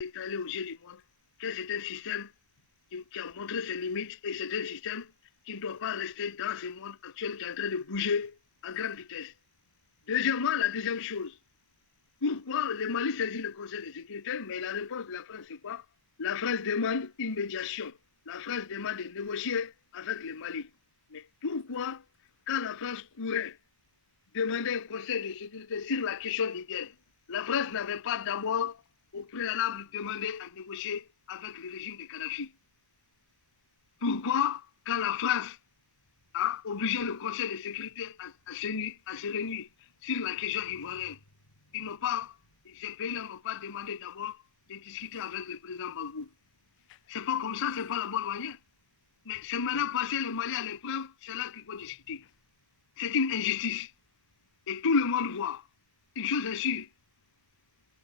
étalé aux yeux du monde que c'est un système qui a montré ses limites et c'est un système qui ne doit pas rester dans ce monde actuel qui est en train de bouger à grande vitesse. Deuxièmement, la deuxième chose, pourquoi le Mali saisit le Conseil de sécurité, mais la réponse de la France, c'est quoi? La France demande une médiation. La France demande de négocier avec le Mali. Mais pourquoi, quand la France courait demander un Conseil de sécurité sur la question libyenne, la France n'avait pas d'abord au préalable demandé à négocier avec le régime de Kadhafi? Pourquoi, quand la France a obligé le Conseil de sécurité à se réunir sur la question ivoirienne, ces pays-là n'ont pas demandé d'abord de discuter avec le président Gbagbo? C'est pas comme ça, c'est pas la bonne manière. Mais c'est maintenant passer le Mali à l'épreuve, c'est là qu'il faut discuter. C'est une injustice. Et tout le monde voit. Une chose est sûre,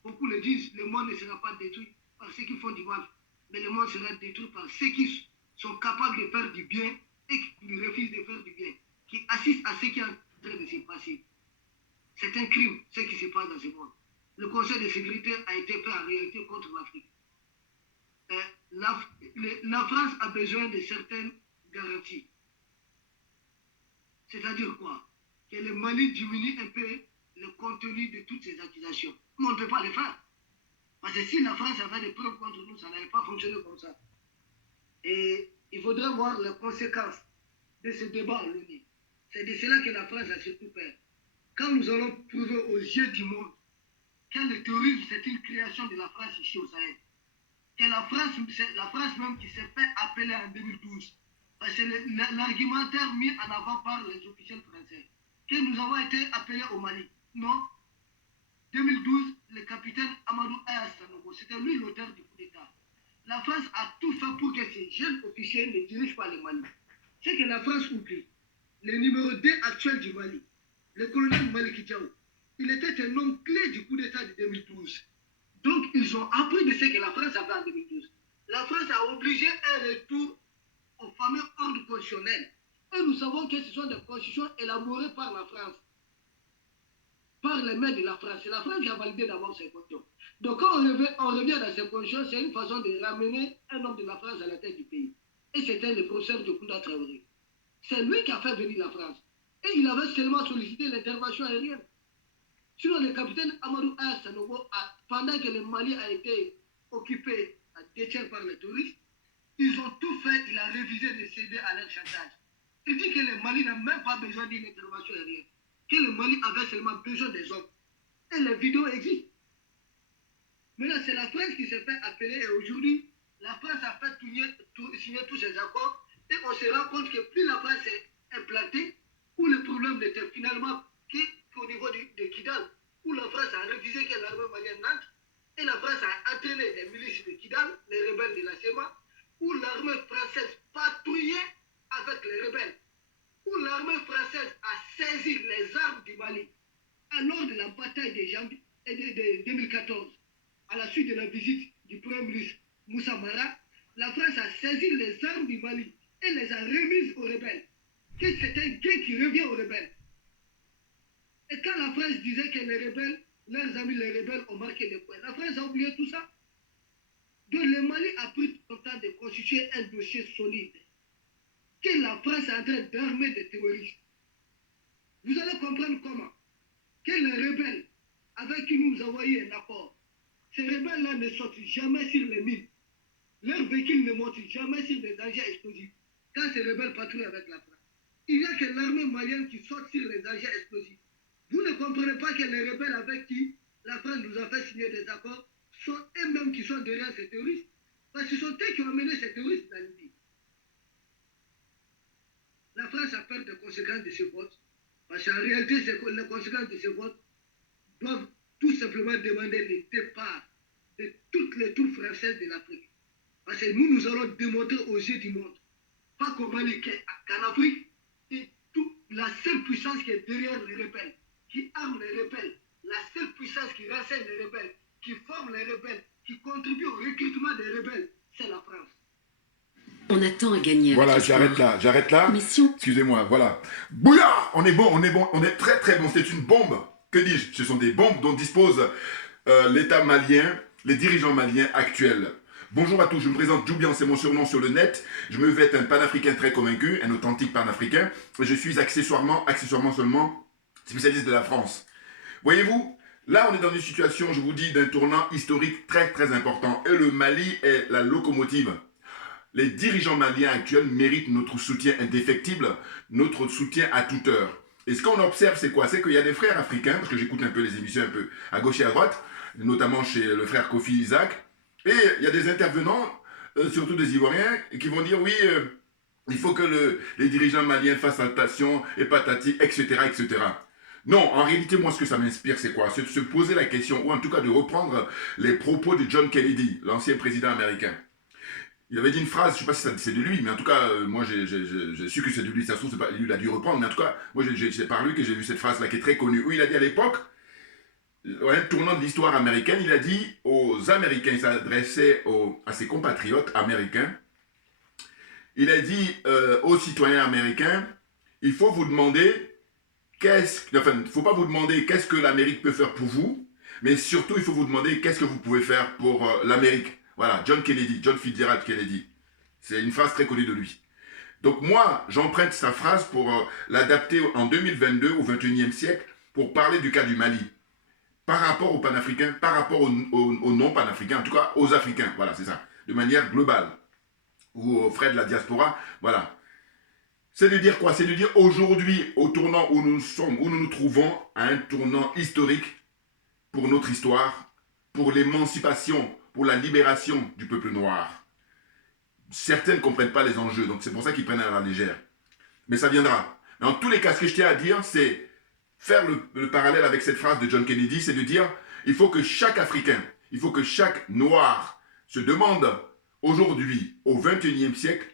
beaucoup le disent, le monde ne sera pas détruit par ceux qui font du mal, mais le monde sera détruit par ceux qui sont capables de faire du bien et qui refusent de faire du bien, qui assistent à ce qui est en train de se passer. C'est un crime, ce qui se passe dans ce monde. Le Conseil de sécurité a été fait en réalité contre l'Afrique. La France a besoin de certaines garanties. C'est-à-dire quoi? Que le Mali diminue un peu le contenu de toutes ces accusations. Mais on ne peut pas le faire. Parce que si la France avait des preuves contre nous, ça n'allait pas fonctionner comme ça. Et il faudrait voir les conséquences de ce débat à l'ONU. C'est de cela que la France a surtout peur. Quand nous allons prouver aux yeux du monde que le terrorisme, c'est une création de la France ici au Sahel, que la France même qui s'est fait appeler en 2012, parce que l'argumentaire mis en avant par les officiels français, que nous avons été appelés au Mali. Non. 2012, le capitaine Amadou Aya Sanogo, c'était lui l'auteur du coup d'État. La France a tout fait pour que ces jeunes officiers ne dirigent pas le Mali. C'est que la France oublie. Le numéro 2 actuel du Mali, le colonel Maliki Diaw, il était un homme clé du coup d'État de 2012. Donc, ils ont appris de ce que la France a fait en 2012. La France a obligé un retour au fameux ordre constitutionnel. Et nous savons que ce sont des constitutions élaborées par la France, par les mains de la France. C'est la France qui a validé d'abord ces constitutions. Donc, quand on revient dans ces constitutions, c'est une façon de ramener un homme de la France à la tête du pays. Et c'était le professeur de Kounda Traoré. C'est lui qui a fait venir la France. Et il avait seulement sollicité l'intervention aérienne. Sinon, le capitaine Amadou Aya Sanogo, pendant que le Mali a été occupé à 2 tiers par les touristes, ils ont tout fait, il a refusé de céder à leur chantage. Il dit que le Mali n'a même pas besoin d'une intervention aérienne, que le Mali avait seulement besoin des hommes. Et les vidéos existent. Maintenant, c'est la France qui s'est fait appeler et aujourd'hui, la France a fait signer tous ces accords et on se rend compte que plus la France est implantée, où le problème n'était finalement qu'au niveau de Kidal, où la France a refusé que l'armée malienne n'entre et la France a entraîné les milices de Kidal, les rebelles de la SEMA, où l'armée française patrouillait avec les rebelles, où l'armée française a saisi les armes du Mali. Lors de la bataille de janvier de 2014, à la suite de la visite du Premier ministre Moussa Mara, la France a saisi les armes du Mali et les a remises aux rebelles. Que c'est un gain qui revient aux rebelles. Et quand la France disait que les rebelles, leurs amis les rebelles ont marqué des points, la France a oublié tout ça. Donc le Mali a pris le temps de constituer un dossier solide que la France est en train d'armer des terroristes. Vous allez comprendre comment. Que les rebelles avec qui nous avons eu un accord, ces rebelles-là ne sortent jamais sur les mines. Leurs véhicules ne montent jamais sur des engins explosifs. Quand ces rebelles patrouillent avec la France, il n'y a que l'armée malienne qui sort sur les engins explosifs. Vous ne comprenez pas que les rebelles avec qui la France nous a fait signer des accords sont eux-mêmes qui sont derrière ces terroristes. Parce que ce sont eux qui ont amené ces terroristes dans l'Libye. La France a peur des conséquences de ce vote. Parce qu'en réalité, les conséquences de ce vote doivent tout simplement demander le départ de toutes les troupes françaises de l'Afrique. Parce que nous allons démontrer aux yeux du monde, pas qu'au Mali, qu'en Afrique, la seule puissance qui est derrière les rebelles, qui arme les rebelles, la seule puissance qui renseigne les rebelles, qui forme les rebelles, qui contribue au recrutement des rebelles, c'est la France. On attend à gagner. Voilà, j'arrête là. Excusez-moi, voilà. Bouya, on est bon, on est très très bon. C'est une bombe. Que dis-je? Ce sont des bombes dont dispose l'État malien, les dirigeants maliens actuels. Bonjour à tous, je me présente Djoubian, c'est mon surnom sur le net. Je me veux être un panafricain très convaincu, un authentique panafricain. Je suis accessoirement seulement spécialiste de la France. Voyez-vous, là on est dans une situation, je vous dis, d'un tournant historique très très important. Et le Mali est la locomotive. Les dirigeants maliens actuels méritent notre soutien indéfectible, notre soutien à toute heure. Et ce qu'on observe, c'est quoi? C'est qu'il y a des frères africains, parce que j'écoute un peu les émissions un peu à gauche et à droite, notamment chez le frère Kofi Isaac, et il y a des intervenants, surtout des Ivoiriens, qui vont dire oui, il faut que les dirigeants maliens fassent attention, et patati, etc., etc. Non, en réalité, moi, ce que ça m'inspire, c'est quoi? C'est de se poser la question, ou en tout cas de reprendre les propos de John Kennedy, l'ancien président américain. Il avait dit une phrase, je ne sais pas si c'est de lui, mais en tout cas, moi j'ai su que c'est de lui, ça se trouve, c'est pas, lui, il a dû reprendre, mais en tout cas, moi c'est par lui que j'ai vu cette phrase-là qui est très connue, où il a dit à l'époque, un tournant de l'histoire américaine, il a dit aux Américains, il s'adressait à ses compatriotes américains, il a dit aux citoyens américains, il faut vous demander, il ne faut pas vous demander qu'est-ce que l'Amérique peut faire pour vous, mais surtout il faut vous demander qu'est-ce que vous pouvez faire pour l'Amérique. Voilà, John Kennedy, John Fitzgerald Kennedy. C'est une phrase très connue de lui. Donc moi, j'emprunte sa phrase pour l'adapter en 2022, au 21e siècle, pour parler du cas du Mali. Par rapport aux panafricains, par rapport aux non-panafricains, en tout cas aux Africains, voilà, c'est ça, de manière globale. Ou aux frères de la diaspora, voilà. C'est de dire quoi? C'est de dire aujourd'hui, au tournant où nous sommes, où nous nous trouvons, à un tournant historique pour notre histoire, pour l'émancipation, pour la libération du peuple noir. Certains ne comprennent pas les enjeux, donc c'est pour ça qu'ils prennent à la légère. Mais ça viendra. Dans tous les cas, ce que je tiens à dire, c'est faire le parallèle avec cette phrase de John Kennedy, c'est de dire, il faut que chaque Africain, il faut que chaque Noir se demande aujourd'hui, au 21e siècle,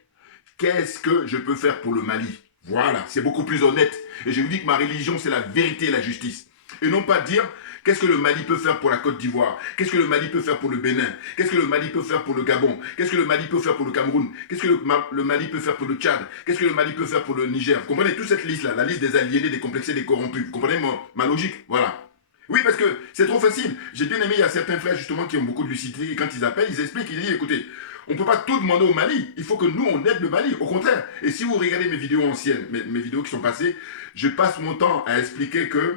qu'est-ce que je peux faire pour le Mali? Voilà, c'est beaucoup plus honnête. Et je vous dis que ma religion, c'est la vérité et la justice. Et non pas dire, qu'est-ce que le Mali peut faire pour la Côte d'Ivoire? Qu'est-ce que le Mali peut faire pour le Bénin? Qu'est-ce que le Mali peut faire pour le Gabon? Qu'est-ce que le Mali peut faire pour le Cameroun? Qu'est-ce que le Mali peut faire pour le Tchad? Qu'est-ce que le Mali peut faire pour le Niger? Vous comprenez toute cette liste-là, la liste des aliénés, des complexés, des corrompus. Vous comprenez ma logique? Voilà. Oui, parce que c'est trop facile. J'ai bien aimé, il y a certains frères justement qui ont beaucoup de lucidité, et quand ils appellent, ils expliquent, ils disent, écoutez, on ne peut pas tout demander au Mali, il faut que nous, on aide le Mali, au contraire. Et si vous regardez mes vidéos anciennes, mes vidéos qui sont passées, je passe mon temps à expliquer que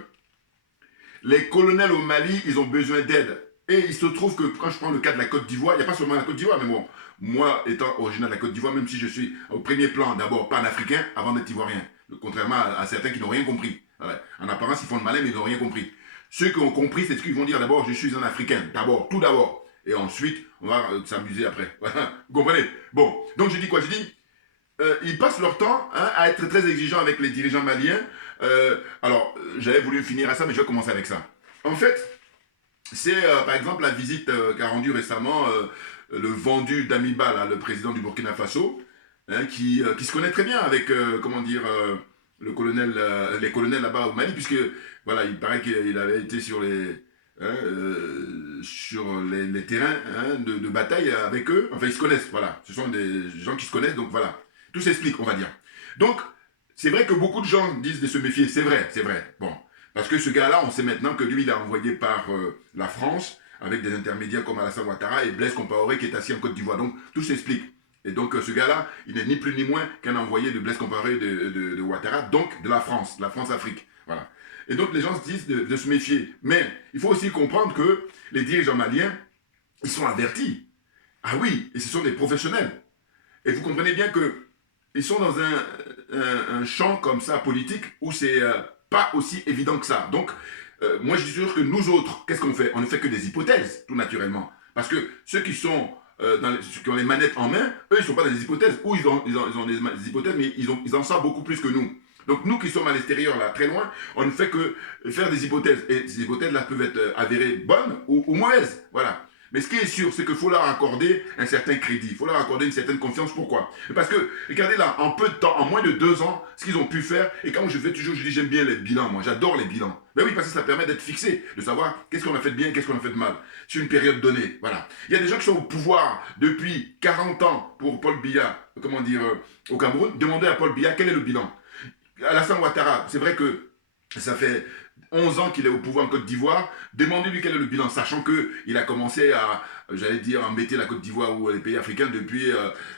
les colonels au Mali, ils ont besoin d'aide. Et il se trouve que quand je prends le cas de la Côte d'Ivoire, il n'y a pas seulement la Côte d'Ivoire, mais bon, moi étant originaire de la Côte d'Ivoire, même si je suis au premier plan d'abord panafricain avant d'être ivoirien, contrairement à certains qui n'ont rien compris. Voilà. En apparence, ils font le malin, mais ils n'ont rien compris. Ceux qui ont compris, c'est ce qu'ils vont dire d'abord, je suis un Africain, d'abord, tout d'abord. Et ensuite, on va s'amuser après. Voilà. Vous comprenez? Bon, donc je dis quoi? Je dis, ils passent leur temps à être très exigeants avec les dirigeants maliens. J'avais voulu finir à ça, mais je vais commencer avec ça. En fait, c'est par exemple la visite qu'a rendue récemment le vendu d'Amiba, là, le président du Burkina Faso, qui se connaît très bien avec, les colonels là-bas au Mali, puisque, voilà, il paraît qu'il avait été sur les terrains de bataille avec eux. Enfin, ils se connaissent, voilà. Ce sont des gens qui se connaissent, donc voilà. Tout s'explique, on va dire. Donc, c'est vrai que beaucoup de gens disent de se méfier. C'est vrai, c'est vrai. Bon. Parce que ce gars-là, on sait maintenant que lui, il est envoyé par la France, avec des intermédiaires comme Alassane Ouattara et Blaise Compaoré qui est assis en Côte d'Ivoire. Donc, tout s'explique. Et donc, ce gars-là, il n'est ni plus ni moins qu'un envoyé de Blaise Compaoré de Ouattara, donc de la France-Afrique. Voilà. Et donc, les gens se disent de se méfier. Mais, il faut aussi comprendre que les dirigeants maliens, ils sont avertis. Ah oui, et ce sont des professionnels. Et vous comprenez bien qu'ils sont dans un champ comme ça, politique, où c'est pas aussi évident que ça. Donc, moi, je suis sûr que nous autres, qu'est-ce qu'on fait? On ne fait que des hypothèses, tout naturellement. Parce que ceux qui sont qui ont les manettes en main, eux, ils ne sont pas dans des hypothèses. Ou ils ont des hypothèses, mais ils en savent beaucoup plus que nous. Donc, nous qui sommes à l'extérieur, là, très loin, on ne fait que faire des hypothèses. Et ces hypothèses-là peuvent être avérées bonnes ou mauvaises. Voilà. Mais ce qui est sûr, c'est qu'il faut leur accorder un certain crédit, il faut leur accorder une certaine confiance. Pourquoi? Parce que, regardez là, en peu de temps, en moins de 2 ans, ce qu'ils ont pu faire, et quand je fais toujours, je dis j'aime bien les bilans, moi, j'adore les bilans. Ben oui, parce que ça permet d'être fixé, de savoir qu'est-ce qu'on a fait de bien, qu'est-ce qu'on a fait de mal, sur une période donnée, voilà. Il y a des gens qui sont au pouvoir depuis 40 ans pour Paul Biya, au Cameroun. Demandez à Paul Biya quel est le bilan. Alassane Ouattara, c'est vrai que ça fait 11 ans qu'il est au pouvoir en Côte d'Ivoire, demandez-lui quel est le bilan, sachant qu'il a commencé à, j'allais dire, embêter la Côte d'Ivoire ou les pays africains depuis,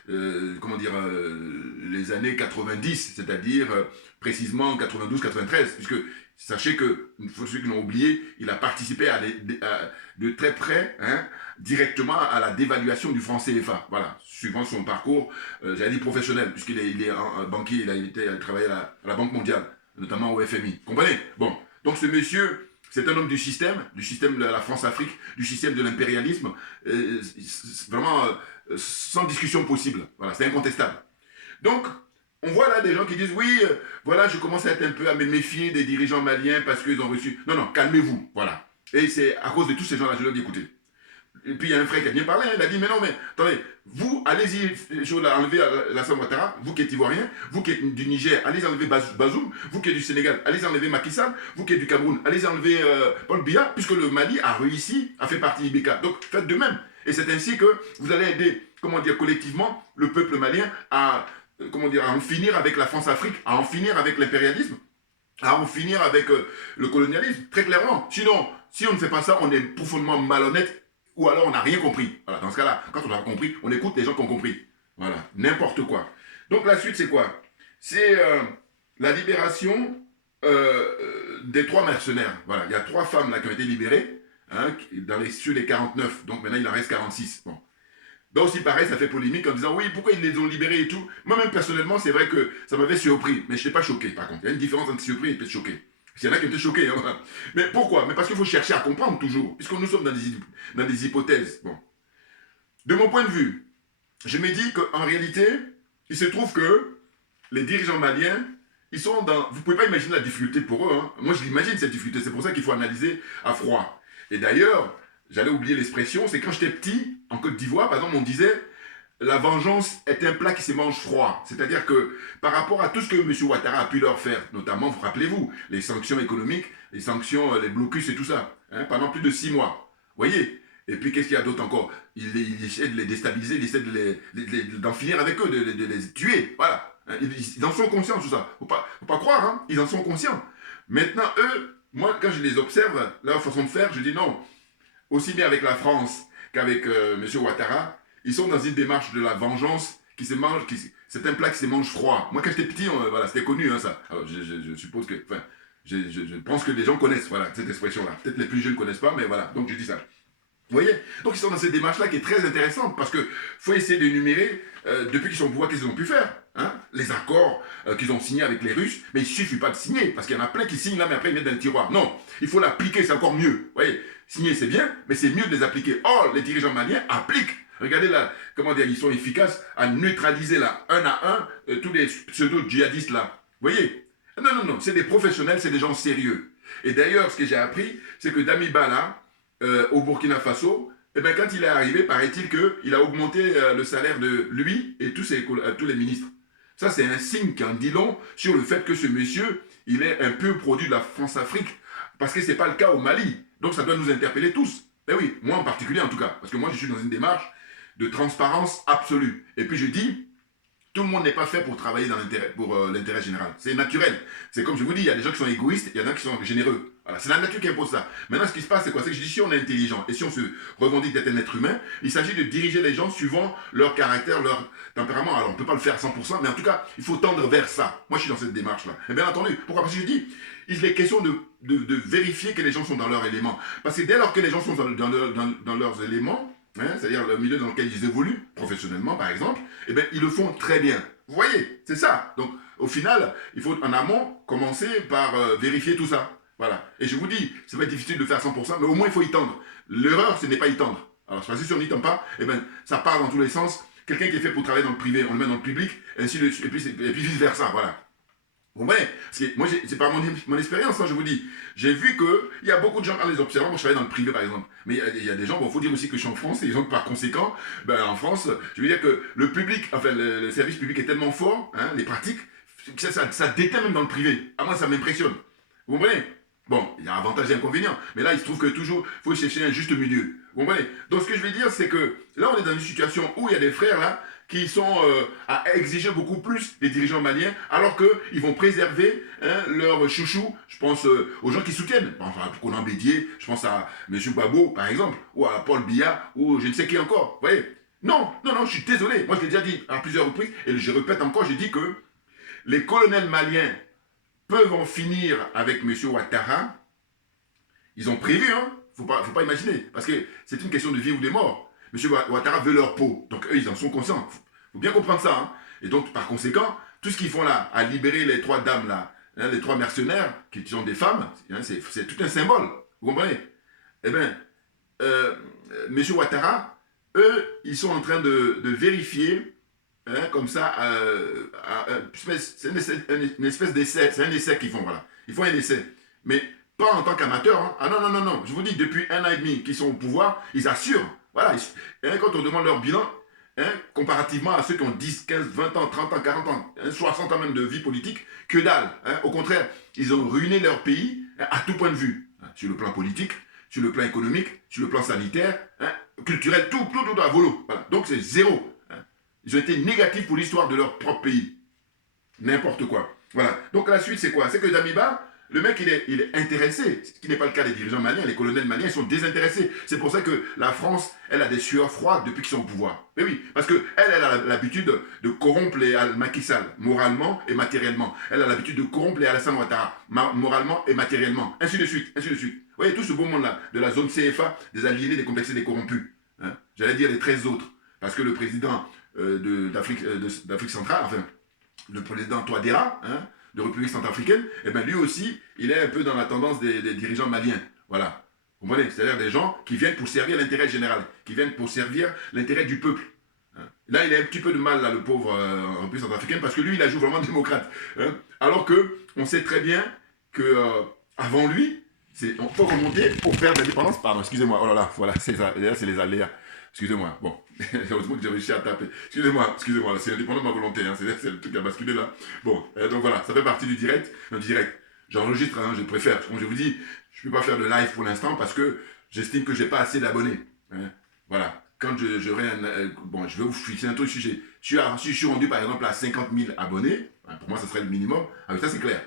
les années 90, c'est-à-dire précisément 92-93, puisque sachez que, ceux qui l'ont oublié, il a participé de très près, hein, directement à la dévaluation du franc CFA, voilà, suivant son parcours, j'allais dire professionnel, puisqu'il est un banquier, il a travaillé à la Banque mondiale, notamment au FMI, vous comprenez? Bon, donc ce monsieur, c'est un homme du système de la France-Afrique, du système de l'impérialisme, vraiment sans discussion possible, voilà, c'est incontestable. Donc, on voit là des gens qui disent, oui, voilà, je commence à être un peu à me méfier des dirigeants maliens parce qu'ils ont reçu... Non, non, calmez-vous, voilà. Et c'est à cause de tous ces gens-là, je leur dis, écoutez. Et puis il y a un frère qui a bien parlé, il a dit, mais non, mais attendez, vous, allez-y, enlever Alassane Ouattara, vous qui êtes ivoirien, vous qui êtes du Niger, allez enlever Bazoum, vous qui êtes du Sénégal, allez enlever Macky Sall, vous qui êtes du Cameroun, allez enlever Paul Biya, puisque le Mali a réussi à faire partie d'Ibeka. Donc faites de même. Et c'est ainsi que vous allez aider, comment dire, collectivement, le peuple malien à, à en finir avec la France-Afrique, à en finir avec l'impérialisme, à en finir avec le colonialisme, très clairement. Sinon, si on ne fait pas ça, on est profondément malhonnête, ou alors on n'a rien compris. Voilà, dans ce cas-là, quand on a compris, on écoute les gens qui ont compris. Voilà, n'importe quoi. Donc la suite, c'est quoi? C'est la libération des 3 mercenaires. Voilà, il y a 3 femmes là qui ont été libérées, hein, sur les 49, donc maintenant il en reste 46. Bon. Donc aussi pareil, ça fait polémique en disant oui, pourquoi ils les ont libérés et tout. Moi-même personnellement, c'est vrai que ça m'avait surpris, mais je n'étais pas choqué par contre. Il y a une différence entre surpris et être choqué. Il y en a qui étaient choqués. Hein. Mais pourquoi? Mais parce qu'il faut chercher à comprendre toujours, puisque nous sommes dans des hypothèses. Bon. De mon point de vue, je me dis qu'en réalité, il se trouve que les dirigeants maliens, ils sont dans... Vous ne pouvez pas imaginer la difficulté pour eux. Hein. Moi, je l'imagine cette difficulté. C'est pour ça qu'il faut analyser à froid. Et d'ailleurs, j'allais oublier l'expression, c'est quand j'étais petit, en Côte d'Ivoire, par exemple, on disait la vengeance est un plat qui se mange froid. C'est-à-dire que par rapport à tout ce que M. Ouattara a pu leur faire, notamment, rappelez-vous, les sanctions économiques, les sanctions, les blocus et tout ça, hein, pendant plus de 6 mois. Vous voyez? Et puis qu'est-ce qu'il y a d'autre encore? Il essaie de les déstabiliser, il essaie d'en finir avec eux, de les tuer. Voilà. Ils en sont conscients, tout ça. Faut pas croire, hein. Ils en sont conscients. Maintenant, eux, moi, quand je les observe, leur façon de faire, je dis non. Aussi bien avec la France qu'avec M. Ouattara, ils sont dans une démarche de la vengeance qui se mange, c'est un plat qui se mange froid. Moi, quand j'étais petit, voilà, c'était connu, hein, ça. Alors, je suppose que, enfin, je pense que les gens connaissent, voilà, cette expression-là. Peut-être les plus jeunes ne connaissent pas, mais voilà, donc je dis ça. Vous voyez? Donc, ils sont dans cette démarche-là qui est très intéressante, parce qu'il faut essayer d'énumérer, depuis qu'ils sont au pouvoir, qu'est-ce qu'ils ont pu faire, hein? Les accords qu'ils ont signés avec les Russes, mais il ne suffit pas de signer, parce qu'il y en a plein qui signent là, mais après ils mettent dans le tiroir. Non, il faut l'appliquer, c'est encore mieux. Vous voyez? Signer, c'est bien, mais c'est mieux de les appliquer. Or, les dirigeants maliens appliquent. Regardez là, comment dire, ils sont efficaces à neutraliser là, un à un, tous les pseudo-djihadistes là. Vous voyez? Non, non, non, c'est des professionnels, c'est des gens sérieux. Et d'ailleurs, ce que j'ai appris, c'est que Damiba là, au Burkina Faso, eh ben, quand il est arrivé, paraît-il qu'il a augmenté le salaire de lui et tous les ministres. Ça, c'est un signe qui en dit long sur le fait que ce monsieur, il est un peu produit de la France-Afrique, parce que ce n'est pas le cas au Mali. Donc ça doit nous interpeller tous. Eh oui, moi en particulier en tout cas, parce que moi je suis dans une démarche de transparence absolue. Et puis je dis, tout le monde n'est pas fait pour travailler pour l'intérêt général. C'est naturel. C'est comme je vous dis, il y a des gens qui sont égoïstes, il y en a qui sont généreux. Voilà, c'est la nature qui impose ça. Maintenant, ce qui se passe, c'est quoi? C'est que je dis, si on est intelligent et si on se revendique d'être un être humain, il s'agit de diriger les gens suivant leur caractère, leur tempérament. Alors, on ne peut pas le faire à 100%, mais en tout cas, il faut tendre vers ça. Moi, je suis dans cette démarche-là. Et bien entendu, pourquoi? Parce que je dis, il est question de vérifier que les gens sont dans leur élément. Parce que dès lors que les gens sont dans leurs éléments, hein, c'est-à-dire le milieu dans lequel ils évoluent, professionnellement par exemple, eh bien, ils le font très bien. Vous voyez, c'est ça. Donc, au final, il faut en amont commencer par vérifier tout ça. Voilà. Et je vous dis, c'est pas difficile de le faire à 100%, mais au moins il faut y tendre. L'erreur, ce n'est pas y tendre. Alors, c'est parce que si on n'y tend pas, eh ben, ça part dans tous les sens. Quelqu'un qui est fait pour travailler dans le privé, on le met dans le public, et puis vice-versa, voilà. Vous comprenez? Parce que moi, c'est pas mon expérience, hein, je vous dis. J'ai vu qu'il y a beaucoup de gens, en les observant, moi je travaille dans le privé par exemple, mais il y a des gens, bon, il faut dire aussi que je suis en France, et donc par conséquent, ben, en France, je veux dire que le public, enfin le service public est tellement fort, hein, les pratiques, que ça déteint même dans le privé. À moi, ça m'impressionne. Vous comprenez? Bon, il y a avantages et inconvénients, mais là, il se trouve que toujours, il faut chercher un juste milieu. Vous comprenez? Donc, ce que je vais dire, c'est que là, on est dans une situation où il y a des frères, là, qui sont à exiger beaucoup plus des dirigeants maliens, alors qu'ils vont préserver leurs chouchous. Je pense aux gens qui soutiennent. Je pense à Conan Bédier, je pense à M. Gbagbo, par exemple, ou à Paul Biya, ou je ne sais qui encore. Vous voyez? Non, non, non, je suis désolé. Moi, je l'ai déjà dit à plusieurs reprises, et je répète encore, j'ai dit que les colonels maliens peuvent en finir avec M. Ouattara. Ils ont prévu, hein. Faut pas imaginer, parce que c'est une question de vie ou de mort. M. Ouattara veut leur peau, donc eux, ils en sont conscients. Faut bien comprendre ça, hein. Et donc, par conséquent, tout ce qu'ils font là, à libérer les 3 dames là, hein, les 3 mercenaires, qui sont des femmes, hein, c'est tout un symbole, vous comprenez? Eh bien, M. Ouattara, eux, ils sont en train de vérifier, hein, comme ça, c'est une espèce d'essai, c'est un essai qu'ils font, voilà. Ils font un essai, mais pas en tant qu'amateurs, hein. Ah non, non, non, non, je vous dis, depuis 1 an et demi qu'ils sont au pouvoir, ils assurent, voilà, quand on demande leur bilan, hein, comparativement à ceux qui ont 10, 15, 20 ans, 30 ans, 40 ans, hein, 60 ans même de vie politique, que dalle, hein. Au contraire, ils ont ruiné leur pays, hein, à tout point de vue, hein, sur le plan politique, sur le plan économique, sur le plan sanitaire, hein, culturel, tout à volo. Voilà. Donc c'est zéro. Hein. Ils ont été négatifs pour l'histoire de leur propre pays. N'importe quoi. Voilà. Donc la suite, c'est quoi? C'est que Damiba, le mec, il est intéressé, ce qui n'est pas le cas des dirigeants maliens, les colonels maliens, ils sont désintéressés. C'est pour ça que la France, elle a des sueurs froides depuis qu'ils sont au pouvoir. Mais oui, parce qu'elle, elle a l'habitude de corrompre les Macky Sall, moralement et matériellement. Elle a l'habitude de corrompre les Alassane Ouattara, moralement et matériellement. Ainsi de suite, ainsi de suite. Vous voyez, tout ce beau monde-là, de la zone CFA, des aliénés, des complexés, des corrompus. Hein. J'allais dire les 13 autres. Parce que le président d'Afrique centrale, enfin, le président Touadéra, hein, de République centrafricaine, et bien lui aussi, il est un peu dans la tendance des dirigeants maliens. Voilà. Vous comprenez? C'est-à-dire des gens qui viennent pour servir l'intérêt général, qui viennent pour servir l'intérêt du peuple. Hein. Là, il a un petit peu de mal, là, le pauvre République centrafricaine, parce que lui, il a joué vraiment démocrate. Hein. Alors qu'on sait très bien que avant lui, on faut remonter pour faire de l'indépendance. Pardon, excusez-moi. Oh là là, voilà, c'est ça. Là, c'est les aléas. Excusez-moi. Bon, heureusement que j'ai réussi à taper. Excusez-moi, c'est indépendant de ma volonté. Hein. C'est le truc qui a basculé là. Bon, donc voilà, ça fait partie du direct. J'enregistre, hein, je préfère. Comme je vous dis, je ne peux pas faire de live pour l'instant parce que j'estime que je n'ai pas assez d'abonnés. Hein. Voilà. Quand j'aurai un. Bon, je vais vous fixer un truc sujet. Si je suis rendu par exemple à 50 000 abonnés, hein, pour moi, ça serait le minimum. Avec ça, c'est clair.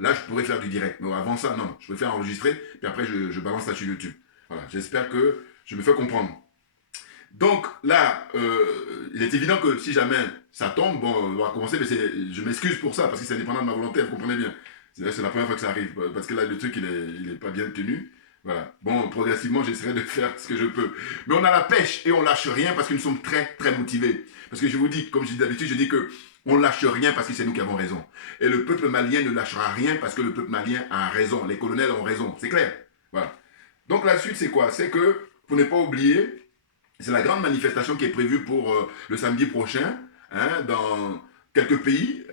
Là, je pourrais faire du direct. Mais avant ça, non. Je préfère enregistrer, puis après, je balance ça sur YouTube. Voilà. J'espère que je me fais comprendre. Donc là, il est évident que si jamais ça tombe, bon, on va commencer, mais je m'excuse pour ça, parce que c'est indépendant de ma volonté, vous comprenez bien. C'est la première fois que ça arrive, parce que là, le truc, il est pas bien tenu. Voilà. Bon, progressivement, j'essaierai de faire ce que je peux. Mais on a la pêche et on lâche rien parce que nous sommes très, très motivés. Parce que je vous dis, comme je dis d'habitude, je dis que on lâche rien parce que c'est nous qui avons raison. Et le peuple malien ne lâchera rien parce que le peuple malien a raison. Les colonels ont raison. C'est clair. Voilà. Donc la suite, c'est quoi? C'est que, pour ne pas oublier, c'est la grande manifestation qui est prévue pour le samedi prochain, hein, dans quelques pays,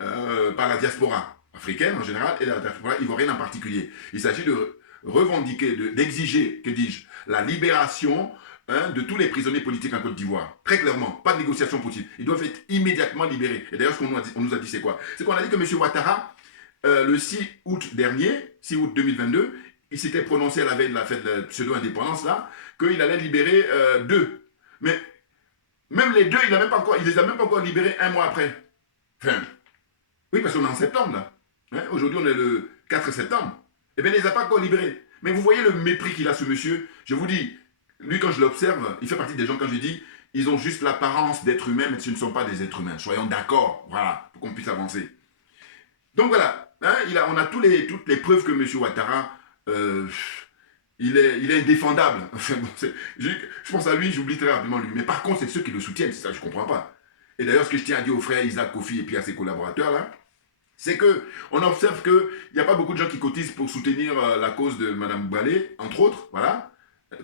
par la diaspora africaine en général et la diaspora ivoirienne en particulier. Il s'agit de revendiquer, d'exiger, que dis-je, la libération, hein, de tous les prisonniers politiques en Côte d'Ivoire. Très clairement, pas de négociation possible. Ils doivent être immédiatement libérés. Et d'ailleurs, ce qu'on nous a dit, c'est quoi? C'est qu'on a dit que M. Ouattara, le 6 août dernier, 6 août 2022, il s'était prononcé à la veille de la fête de la pseudo-indépendance, là, qu'il allait libérer 2. Mais même les 2, il les a même pas encore libérés un mois après. Enfin, oui, parce qu'on est en septembre, là. Hein, aujourd'hui, on est le 4 septembre. Eh bien, il ne les a pas encore libérés. Mais vous voyez le mépris qu'il a, ce monsieur. Je vous dis, lui, quand je l'observe, il fait partie des gens, quand je dis, ils ont juste l'apparence d'être humains, mais ce ne sont pas des êtres humains. Soyons d'accord, voilà, pour qu'on puisse avancer. Donc voilà, hein, on a toutes les preuves que M. Ouattara, il est indéfendable. Enfin, bon, je pense à lui, j'oublie très rapidement lui. Mais par contre, c'est ceux qui le soutiennent, c'est ça que je ne comprends pas. Et d'ailleurs, ce que je tiens à dire aux frères Isaac Kofi et puis à ses collaborateurs, là, c'est qu'on observe qu'il n'y a pas beaucoup de gens qui cotisent pour soutenir la cause de Mme Balé, entre autres, voilà.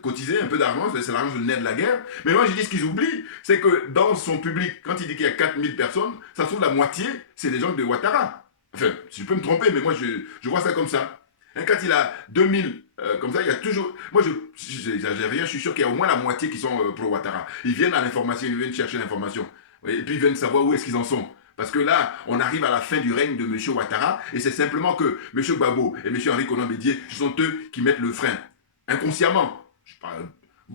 Cotiser un peu d'argent, c'est l'argent de nerf de la guerre. Mais moi, je dis ce qu'ils oublient, c'est que dans son public, quand il dit qu'il y a 4000 personnes, ça se trouve la moitié, c'est les gens de Ouattara. Enfin, je peux me tromper, mais moi, je vois ça comme ça. Hein, quand il a 2000, comme ça, il y a toujours... Moi, je n'exagère rien, je suis sûr qu'il y a au moins la moitié qui sont pro-Ouattara. Ils viennent à l'information, ils viennent chercher l'information. Et puis, ils viennent savoir où est-ce qu'ils en sont. Parce que là, on arrive à la fin du règne de M. Ouattara, et c'est simplement que M. Gbagbo et M. Henri Konan Bédié, ce sont eux qui mettent le frein. Inconsciemment.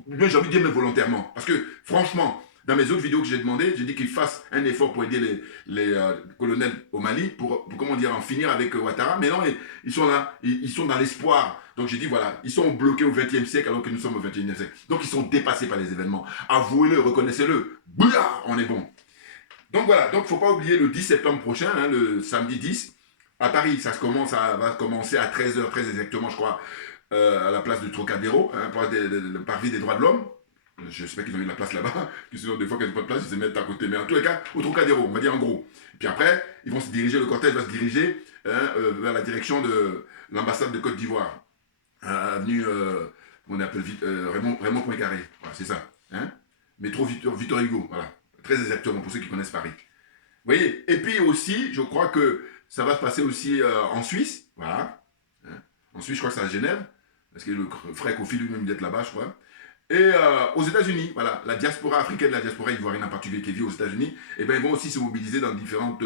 J'ai envie de dire même volontairement. Parce que, franchement, Dans mes autres vidéos que j'ai demandé, j'ai dit qu'ils fassent un effort pour aider les colonels au Mali, pour, comment dire, en finir avec Ouattara. Mais non, ils sont là, ils sont dans l'espoir. Donc j'ai dit, voilà, ils sont bloqués au XXe siècle alors que nous sommes au XXIe siècle. Donc ils sont dépassés par les événements. Avouez-le, reconnaissez-le. Bouya, on est bon. Donc voilà, donc il ne faut pas oublier le 10 septembre prochain, hein, le samedi 10, à Paris, ça va commencer à 13h, très exactement, je crois, à la place de Trocadéro, hein, pour le parvis des droits de l'homme. J'espère qu'ils ont eu de la place là-bas, parce que sinon, des fois, quand ils n'ont pas de place, ils se mettent à côté. Mais en tous les cas, au Trocadéro, on va dire en gros. Puis après, ils vont se diriger, le cortège va se diriger vers la direction de l'ambassade de Côte d'Ivoire, avenue, on appelle Raymond Poincaré. Voilà, c'est ça. Hein, métro Victor Hugo, voilà. Très exactement, pour ceux qui connaissent Paris. Vous voyez. Et puis aussi, je crois que ça va se passer aussi en Suisse. Voilà. Hein. En Suisse, je crois que c'est à Genève, parce que le frère Kofi lui-même d'être là-bas, je crois. Et aux États-Unis, voilà, la diaspora africaine, la diaspora ivoirienne en particulier qui vit aux États-Unis, eh ben, ils vont aussi se mobiliser dans différentes,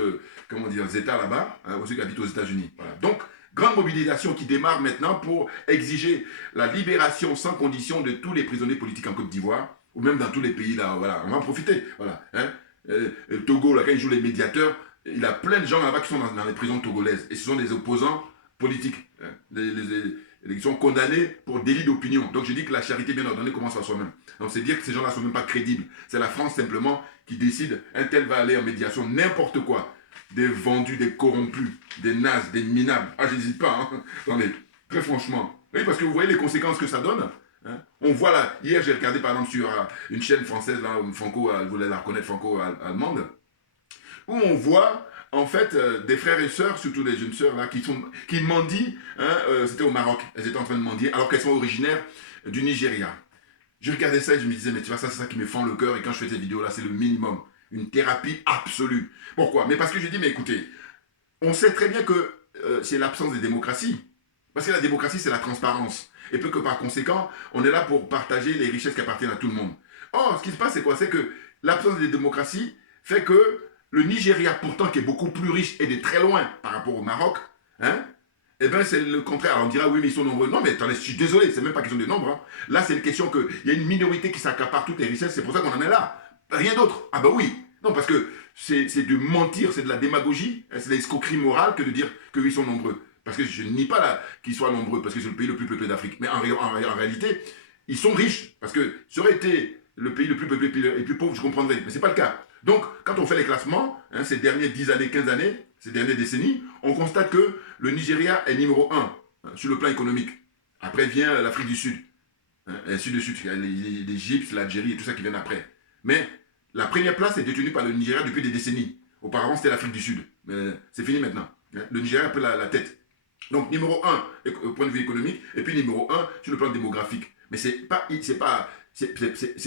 comment dire, États là-bas, hein, ceux qui habitent aux États-Unis. Voilà. Donc, grande mobilisation qui démarre maintenant pour exiger la libération sans condition de tous les prisonniers politiques en Côte d'Ivoire, ou même dans tous les pays là, voilà, on va en profiter. Voilà, hein. Le Togo, là, quand ils jouent les médiateurs, il y a plein de gens là-bas qui sont dans les prisons togolaises, et ce sont des opposants politiques, hein, ils sont condamnés pour délit d'opinion. Donc je dis que la charité bien ordonnée commence à soi-même. Donc c'est dire que ces gens-là ne sont même pas crédibles. C'est la France simplement qui décide, un tel va aller en médiation, n'importe quoi. Des vendus, des corrompus, des nazes, des minables. Ah, je n'hésite pas, hein. Attendez, très franchement. Oui, parce que vous voyez les conséquences que ça donne. Hein. On voit là, hier j'ai regardé par exemple sur une chaîne française, là, franco, vous voulez la reconnaître, franco-allemande, où on voit en fait des frères et sœurs, surtout des jeunes sœurs là, qui mendient, hein, c'était au Maroc, elles étaient en train de mendier, alors qu'elles sont originaires du Nigeria. Je regardais ça et je me disais, mais tu vois, ça c'est ça qui me fend le cœur, et quand je fais ces vidéos là, c'est le minimum, une thérapie absolue. Pourquoi? Mais parce que je dis, mais écoutez, on sait très bien que c'est l'absence de démocratie, parce que la démocratie c'est la transparence, et peu que par conséquent, on est là pour partager les richesses qui appartiennent à tout le monde. Or, ce qui se passe c'est quoi? C'est que l'absence de démocratie fait que le Nigeria, pourtant, qui est beaucoup plus riche et de très loin par rapport au Maroc, hein, eh bien, c'est le contraire. Alors, on dira, oui, mais ils sont nombreux. Non, mais attendez, je suis désolé, c'est même pas question de nombre. Hein. Là, c'est une question qu'il y a une minorité qui s'accapare toutes les richesses, c'est pour ça qu'on en est là. Rien d'autre. Ah ben oui. Non, parce que c'est de mentir, c'est de la démagogie, c'est de l'escroquerie morale que de dire qu'ils sont nombreux. Parce que je ne nie pas qu'ils soient nombreux, parce que c'est le pays le plus peuplé d'Afrique. Mais en réalité, ils sont riches. Parce que ça aurait été le pays le plus peuplé et le plus pauvre, je comprendrais. Mais ce n'est pas le cas. Donc, quand on fait les classements, hein, ces dernières 10 années, 15 années, ces dernières décennies, on constate que le Nigeria est numéro 1 hein, sur le plan économique. Après vient l'Afrique du Sud. Hein, ainsi de suite, il y a l'Égypte, l'Algérie et tout ça qui viennent après. Mais la première place est détenue par le Nigeria depuis des décennies. Auparavant, c'était l'Afrique du Sud. Mais c'est fini maintenant. Hein. Le Nigeria a pris la tête. Donc, numéro 1 au point de vue économique, et puis numéro 1 sur le plan démographique. Mais c'est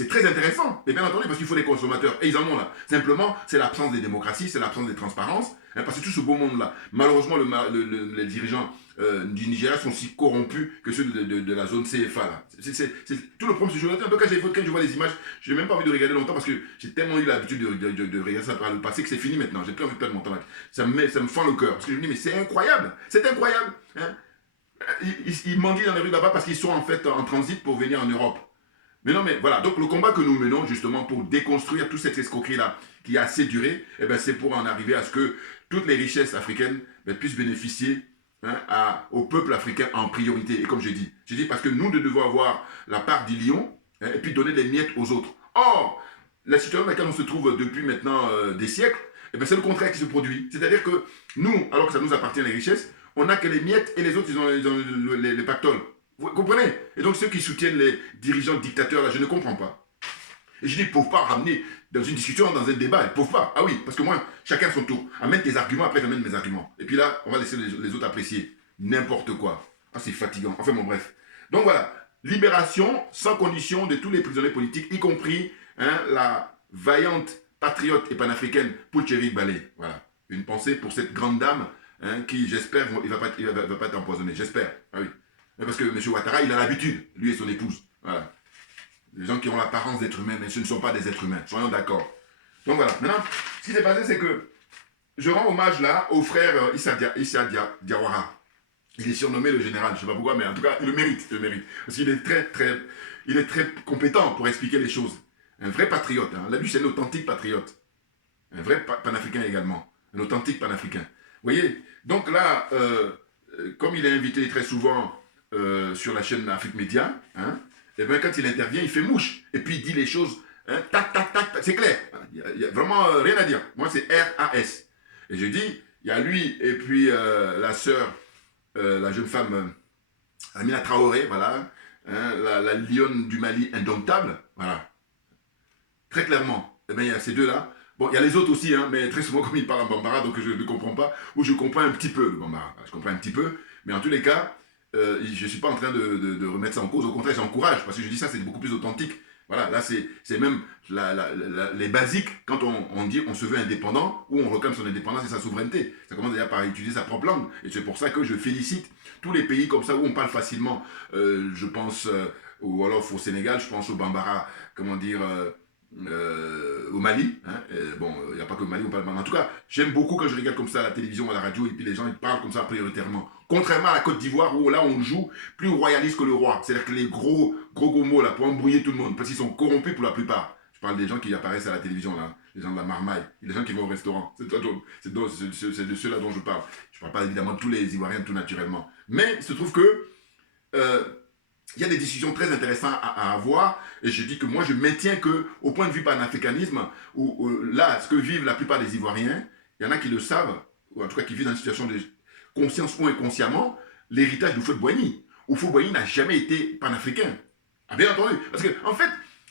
très intéressant, mais bien entendu, parce qu'il faut des consommateurs, et ils en ont là. Simplement, c'est l'absence de démocratie, c'est l'absence de transparence, hein, parce que tout ce beau monde-là, malheureusement, les dirigeants du Nigeria sont si corrompus que ceux de la zone CFA, là. Tout le problème, c'est que quand je vois les images, je n'ai même pas envie de regarder longtemps, parce que j'ai tellement eu l'habitude de regarder ça par le passé, que c'est fini maintenant, j'ai plus envie de perdre mon temps là. Ça me fend le cœur, parce que je me dis, mais c'est incroyable, hein. Ils mendient dans les rues là-bas parce qu'ils sont en fait en transit pour venir en Europe. Mais non, mais voilà. Donc le combat que nous menons justement pour déconstruire toute cette escroquerie-là qui a assez duré, eh ben, c'est pour en arriver à ce que toutes les richesses africaines puissent bénéficier hein, au peuple africain en priorité. Et comme j'ai dit parce que nous devons avoir la part du lion hein, et puis donner des miettes aux autres. Or, la situation dans laquelle on se trouve depuis maintenant des siècles, eh ben, c'est le contraire qui se produit. C'est-à-dire que nous, alors que ça nous appartient les richesses, on n'a que les miettes et les autres, ils ont les pactoles. Vous comprenez? Et donc ceux qui soutiennent les dirigeants dictateurs, là, je ne comprends pas. Et je dis, ils ne peuvent pas ramener dans une discussion, dans un débat, ils ne peuvent pas. Ah oui, parce que moi, chacun son tour. Amène tes arguments, après j'amène mes arguments. Et puis là, on va laisser les autres apprécier. N'importe quoi. Ah, c'est fatigant. Enfin bon, bref. Donc voilà, libération sans condition de tous les prisonniers politiques, y compris hein, la vaillante patriote et panafricaine Poucheri Balé. Voilà. Une pensée pour cette grande dame hein, qui, j'espère, il ne va pas être empoisonné. J'espère. Ah oui. Parce que M. Ouattara, il a l'habitude, lui et son épouse. Voilà. Les gens qui ont l'apparence d'êtres humains, mais ce ne sont pas des êtres humains. Soyons d'accord. Donc voilà. Maintenant, ce qui s'est passé, c'est que je rends hommage là au frère Issa Diawara. Il est surnommé le général. Je ne sais pas pourquoi, mais en tout cas, il le mérite. Parce qu'il est très compétent pour expliquer les choses. Un vrai patriote. Hein. Là, lui, c'est un authentique patriote. Un vrai panafricain également. Un authentique panafricain. Vous voyez? Donc là, comme il est invité très souvent sur la chaîne Afrique Média, hein, et bien quand il intervient, il fait mouche. Et puis il dit les choses, hein, tac, tac, tac, tac, c'est clair. Il y a vraiment rien à dire. Moi, c'est R-A-S. Et je dis, il y a lui et puis la sœur, la jeune femme, Amina Traoré, voilà, hein, la lionne du Mali indomptable, voilà. Très clairement, eh bien, il y a ces deux-là. Bon, il y a les autres aussi, hein, mais très souvent, comme ils parlent en bambara, donc je ne comprends pas, ou je comprends un petit peu le bambara. Je comprends un petit peu, mais en tous les cas, je ne suis pas en train de remettre ça en cause. Au contraire, j'encourage, parce que je dis ça, c'est beaucoup plus authentique. Voilà, là, c'est même les basiques, quand on dit on se veut indépendant, ou on réclame son indépendance et sa souveraineté. Ça commence déjà par utiliser sa propre langue. Et c'est pour ça que je félicite tous les pays comme ça, où on parle facilement. Je pense au Wolof au Sénégal, je pense au bambara, comment dire... au Mali, hein, bon, il n'y a pas que au Mali, on parle. En tout cas, j'aime beaucoup quand je regarde comme ça à la télévision, à la radio, et puis les gens ils parlent comme ça prioritairement. Contrairement à la Côte d'Ivoire, où là on joue plus royaliste que le roi. C'est-à-dire que les gros mots là, pour embrouiller tout le monde, parce qu'ils sont corrompus pour la plupart. Je parle des gens qui apparaissent à la télévision là, les gens de la marmaille, les gens qui vont au restaurant. C'est de ceux-là dont je parle. Je ne parle pas évidemment de tous les Ivoiriens tout naturellement. Mais il se trouve que il y a des discussions très intéressantes à avoir, et je dis que moi je maintiens que, au point de vue panafricanisme, où là, ce que vivent la plupart des Ivoiriens, il y en a qui le savent, ou en tout cas qui vivent dans une situation de conscience ou inconsciemment, l'héritage de Houphouët-Boigny. Houphouët-Boigny n'a jamais été panafricain. Ah, bien entendu, parce que en fait,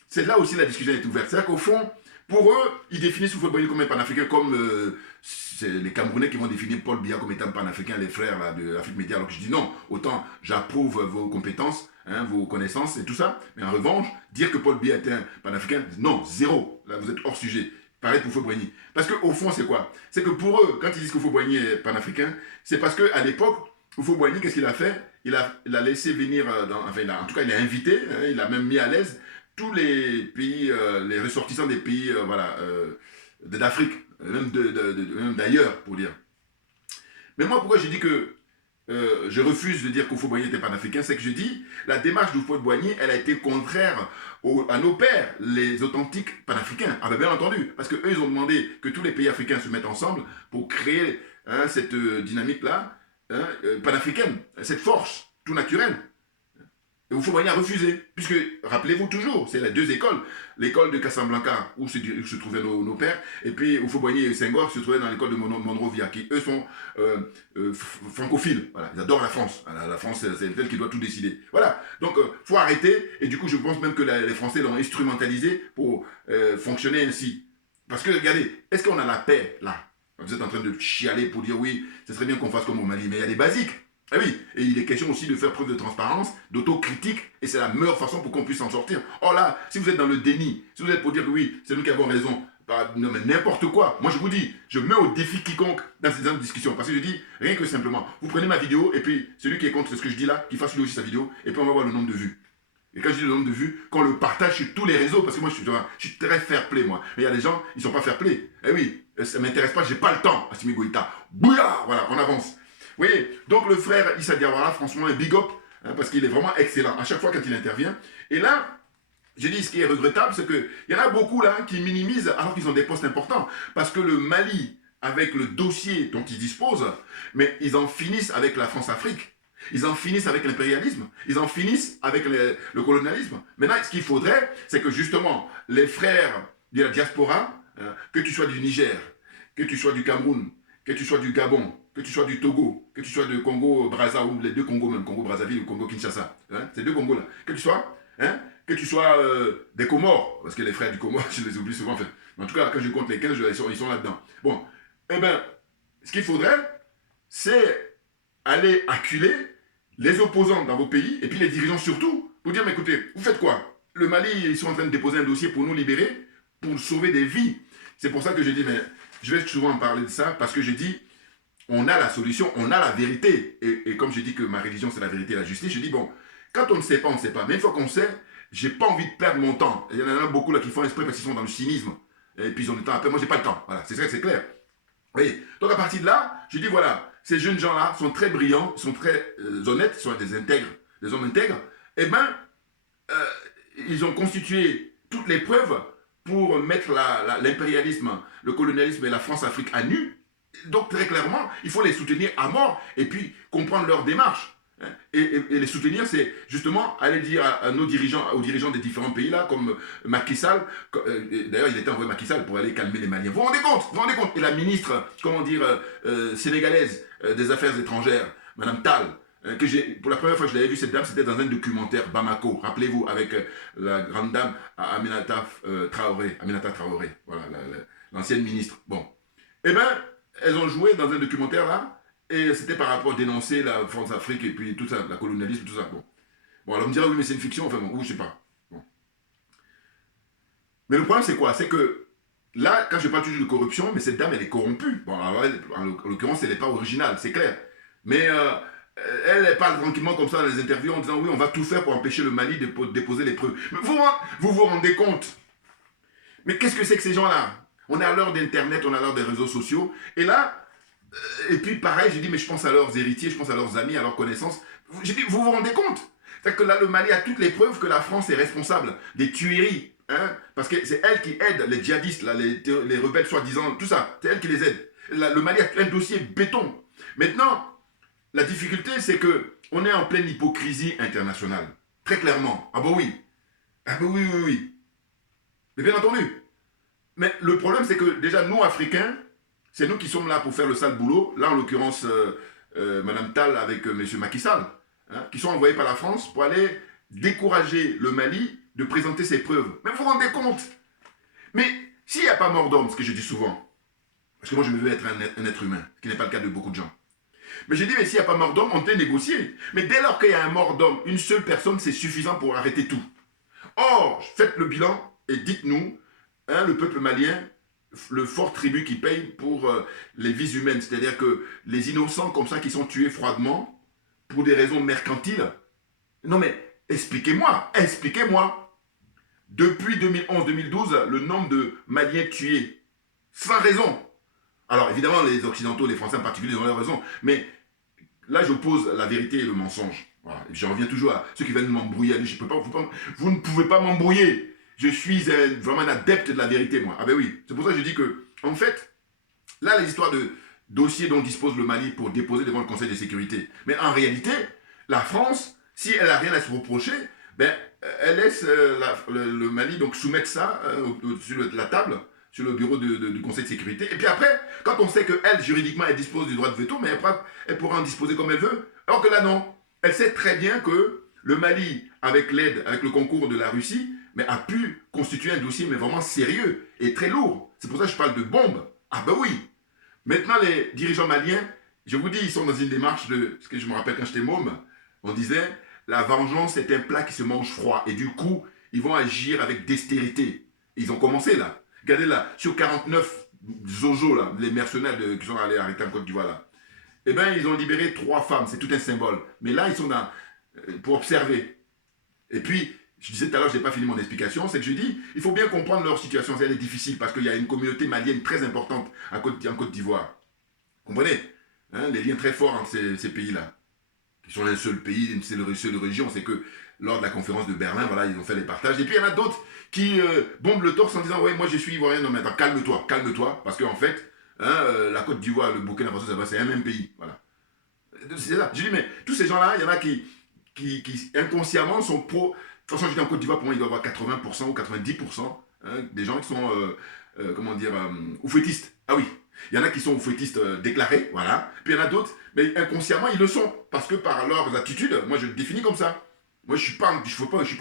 c'est là aussi la discussion est ouverte. C'est-à-dire qu'au fond, pour eux, ils définissent Houphouët-Boigny comme un panafricain, comme c'est les Camerounais qui vont définir Paul Biya comme étant panafricain, les frères là, de l'Afrique Média. Alors que je dis non, autant j'approuve vos compétences, hein, vos connaissances et tout ça, mais en revanche, dire que Paul Biya est un panafricain, non, zéro. Là, vous êtes hors sujet. Pareil pour Houphouët-Boigny. Parce qu'au fond, c'est quoi? C'est que pour eux, quand ils disent que Houphouët-Boigny est panafricain, c'est parce qu'à l'époque, Houphouët-Boigny, qu'est-ce qu'il a fait? Il a laissé venir, en tout cas, il a invité, hein, il a même mis à l'aise tous les pays, les ressortissants des pays d'Afrique, même d'ailleurs, pour dire. Mais moi, pourquoi je dis que je refuse de dire qu'Houphouët-Boigny était panafricain, c'est que je dis, la démarche d'Houphouët-Boigny, elle a été contraire à nos pères, les authentiques panafricains. Ah ben bien entendu, parce qu'eux, ils ont demandé que tous les pays africains se mettent ensemble pour créer hein, cette dynamique-là, hein, panafricaine, cette force tout naturelle. Et Houphouët-Boigny a refusé, puisque, rappelez-vous toujours, c'est les deux écoles, l'école de Casablanca, où se trouvaient nos pères, et puis Houphouët-Boigny et Senghor se trouvaient dans l'école de Monrovia, qui eux sont francophiles, voilà, ils adorent la France, la France c'est elle qui doit tout décider. Voilà, donc faut arrêter, et du coup je pense même que les Français l'ont instrumentalisé pour fonctionner ainsi. Parce que regardez, est-ce qu'on a la paix là? Vous êtes en train de chialer pour dire oui, ce serait bien qu'on fasse comme au Mali, mais il y a des basiques. Ah oui, et il est question aussi de faire preuve de transparence, d'autocritique, et c'est la meilleure façon pour qu'on puisse s'en sortir. Or là, si vous êtes dans le déni, si vous êtes pour dire que oui, c'est nous qui avons raison, non mais n'importe quoi, moi je vous dis, je mets au défi quiconque dans ces discussions, parce que je dis, rien que simplement, vous prenez ma vidéo, et puis celui qui est contre ce que je dis là, qu'il fasse lui aussi sa vidéo, et puis on va voir le nombre de vues. Et quand je dis le nombre de vues, qu'on le partage sur tous les réseaux, parce que moi je suis très fair-play moi, mais il y a des gens, ils sont pas fair-play. Eh oui, ça m'intéresse pas, j'ai pas le temps, Assimi Goïta. Bouya, voilà, on avance. Vous voyez, donc le frère Issa Diawara, franchement, un big up, hein, parce qu'il est vraiment excellent à chaque fois quand il intervient. Et là, j'ai dit ce qui est regrettable, c'est qu'il y en a beaucoup là qui minimisent alors qu'ils ont des postes importants. Parce que le Mali, avec le dossier dont ils disposent, mais ils en finissent avec la France-Afrique. Ils en finissent avec l'impérialisme. Ils en finissent avec le colonialisme. Maintenant, ce qu'il faudrait, c'est que justement, les frères de la diaspora, que tu sois du Niger, que tu sois du Cameroun, que tu sois du Gabon, que tu sois du Togo, que tu sois du Congo-Brazza, ou les deux Congos même, Congo-Brazzaville ou Congo-Kinshasa, hein, ces deux Congos-là, que tu sois des Comores, parce que les frères du Comore, je les oublie souvent, enfin, en tout cas, quand je compte les 15, ils sont là-dedans. Bon, eh bien, ce qu'il faudrait, c'est aller acculer les opposants dans vos pays, et puis les dirigeants surtout, pour dire, mais écoutez, vous faites quoi? Le Mali, ils sont en train de déposer un dossier pour nous libérer, pour sauver des vies. C'est pour ça que j'ai dit, mais je vais souvent en parler de ça, parce que j'ai dit, on a la solution, on a la vérité. Et comme je dis que ma religion, c'est la vérité et la justice, je dis, bon, quand on ne sait pas, on ne sait pas. Mais une fois qu'on sait, j'ai pas envie de perdre mon temps. Il y en a beaucoup là qui font exprès parce qu'ils sont dans le cynisme. Et puis ils ont du temps après. Moi, j'ai pas le temps. Voilà, c'est clair. Vous voyez? Donc à partir de là, je dis, voilà, ces jeunes gens-là sont très brillants, sont très honnêtes, sont des intègres, des hommes intègres. Eh bien, ils ont constitué toutes les preuves pour mettre l'impérialisme, le colonialisme et la France-Afrique à nu. Donc très clairement, il faut les soutenir à mort et puis comprendre leur démarche. Et les soutenir, c'est justement aller dire à nos dirigeants, aux dirigeants des différents pays là, comme Macky Sall, d'ailleurs il était envoyé Macky Sall pour aller calmer les Maliens. Vous vous rendez compte? Vous vous rendez compte? Et la ministre, comment dire, sénégalaise des Affaires étrangères, Madame Tall, que pour la première fois que je l'avais vue, cette dame, c'était dans un documentaire Bamako, rappelez-vous, avec la grande dame Aminata Traoré, voilà, l'ancienne ministre. Bon, eh bien, elles ont joué dans un documentaire là, et c'était par rapport à dénoncer la France-Afrique et puis tout ça, la colonialisme, tout ça. Bon, alors on me dira, oui, mais c'est une fiction, enfin bon, oui, je sais pas. Bon. Mais le problème, c'est quoi? C'est que là, quand je parle toujours de corruption, mais cette dame, elle est corrompue. Bon, alors elle, en l'occurrence, elle n'est pas originale, c'est clair. Mais elle parle tranquillement comme ça dans les interviews en disant, oui, on va tout faire pour empêcher le Mali de déposer les preuves. Mais vous rendez compte? Mais qu'est-ce que c'est que ces gens-là? On est à l'heure d'Internet, on est à l'heure des réseaux sociaux, et là, et puis pareil, j'ai dit, mais je pense à leurs héritiers, je pense à leurs amis, à leurs connaissances. J'ai dit, vous vous rendez compte? C'est-à-dire que là, le Mali a toutes les preuves que la France est responsable des tueries. Hein, parce que c'est elle qui aide les djihadistes, là, les rebelles soi-disant, tout ça. C'est elle qui les aide. Là, le Mali a un dossier béton. Maintenant, la difficulté, c'est qu'on est en pleine hypocrisie internationale. Très clairement. Ah bah oui. Ah bah oui, oui, oui. Mais bien entendu. Mais le problème, c'est que déjà, nous, Africains, c'est nous qui sommes là pour faire le sale boulot. Là, en l'occurrence, Madame Tall avec Monsieur Macky Sall, hein, qui sont envoyés par la France pour aller décourager le Mali de présenter ses preuves. Mais vous vous rendez compte? Mais s'il n'y a pas mort d'homme, ce que je dis souvent, parce que moi je me veux être un être humain, ce qui n'est pas le cas de beaucoup de gens. Mais j'ai dit, mais s'il n'y a pas mort d'homme, on peut négocier. Mais dès lors qu'il y a un mort d'homme, une seule personne, c'est suffisant pour arrêter tout. Or, faites le bilan et dites-nous, hein, le peuple malien, le fort tribut qui paye pour les vies humaines, c'est-à-dire que les innocents comme ça qui sont tués froidement pour des raisons mercantiles. Non mais, expliquez-moi. Depuis 2011-2012, le nombre de Maliens tués, sans raison. Alors évidemment, les Occidentaux, les Français en particulier, ont leur raison, mais là j'oppose la vérité et le mensonge. Voilà. J'en reviens toujours à ceux qui viennent m'embrouiller. Vous ne pouvez pas m'embrouiller. Je suis vraiment un adepte de la vérité, moi. Ah ben oui, c'est pour ça que je dis que, en fait, là, les histoires de dossiers dont dispose le Mali pour déposer devant le Conseil de sécurité. Mais en réalité, la France, si elle n'a rien à se reprocher, ben, elle laisse le Mali donc soumettre ça sur la table, sur le bureau du Conseil de sécurité. Et puis après, quand on sait qu'elle, juridiquement, elle dispose du droit de veto, mais après, elle pourra en disposer comme elle veut. Alors que là, non. Elle sait très bien que le Mali, avec l'aide, avec le concours de la Russie, mais a pu constituer un dossier mais vraiment sérieux et très lourd. C'est pour ça que je parle de bombes. Ah ben oui. Maintenant, les dirigeants maliens, je vous dis, ils sont dans une démarche de... Ce que je me rappelle quand j'étais môme, on disait, la vengeance est un plat qui se mange froid. Et du coup, ils vont agir avec dextérité. Ils ont commencé là. Regardez là, sur 49 Zozo, là, les mercenaires qui sont allés arrêter en Côte d'Ivoire là. Eh bien, ils ont libéré 3 femmes. C'est tout un symbole. Mais là, ils sont là pour observer. Et puis... Je disais tout à l'heure, je n'ai pas fini mon explication, c'est que je dis, il faut bien comprendre leur situation, elle est difficile, parce qu'il y a une communauté malienne très importante en Côte d'Ivoire. Vous comprenez, hein, les liens très forts entre ces pays-là, qui sont un seul pays, une seule région, c'est que lors de la conférence de Berlin, voilà, ils ont fait les partages. Et puis il y en a d'autres qui bombent le torse en disant, ouais, moi je suis ivoirien, non mais attends, calme-toi, parce qu'en fait, hein, la Côte d'Ivoire, le Burkina Faso, c'est un même pays, voilà. C'est ça, je dis, mais tous ces gens-là, il y en a qui inconsciemment sont pro... De toute façon, j'étais en Côte d'Ivoire, pour moi, il doit y avoir 80% ou 90% hein, des gens qui sont, comment dire, oufouettistes. Ah oui, il y en a qui sont oufouettistes déclarés, voilà. Puis il y en a d'autres, mais inconsciemment, ils le sont. Parce que par leurs attitudes, moi, je le définis comme ça. Moi, je suis pas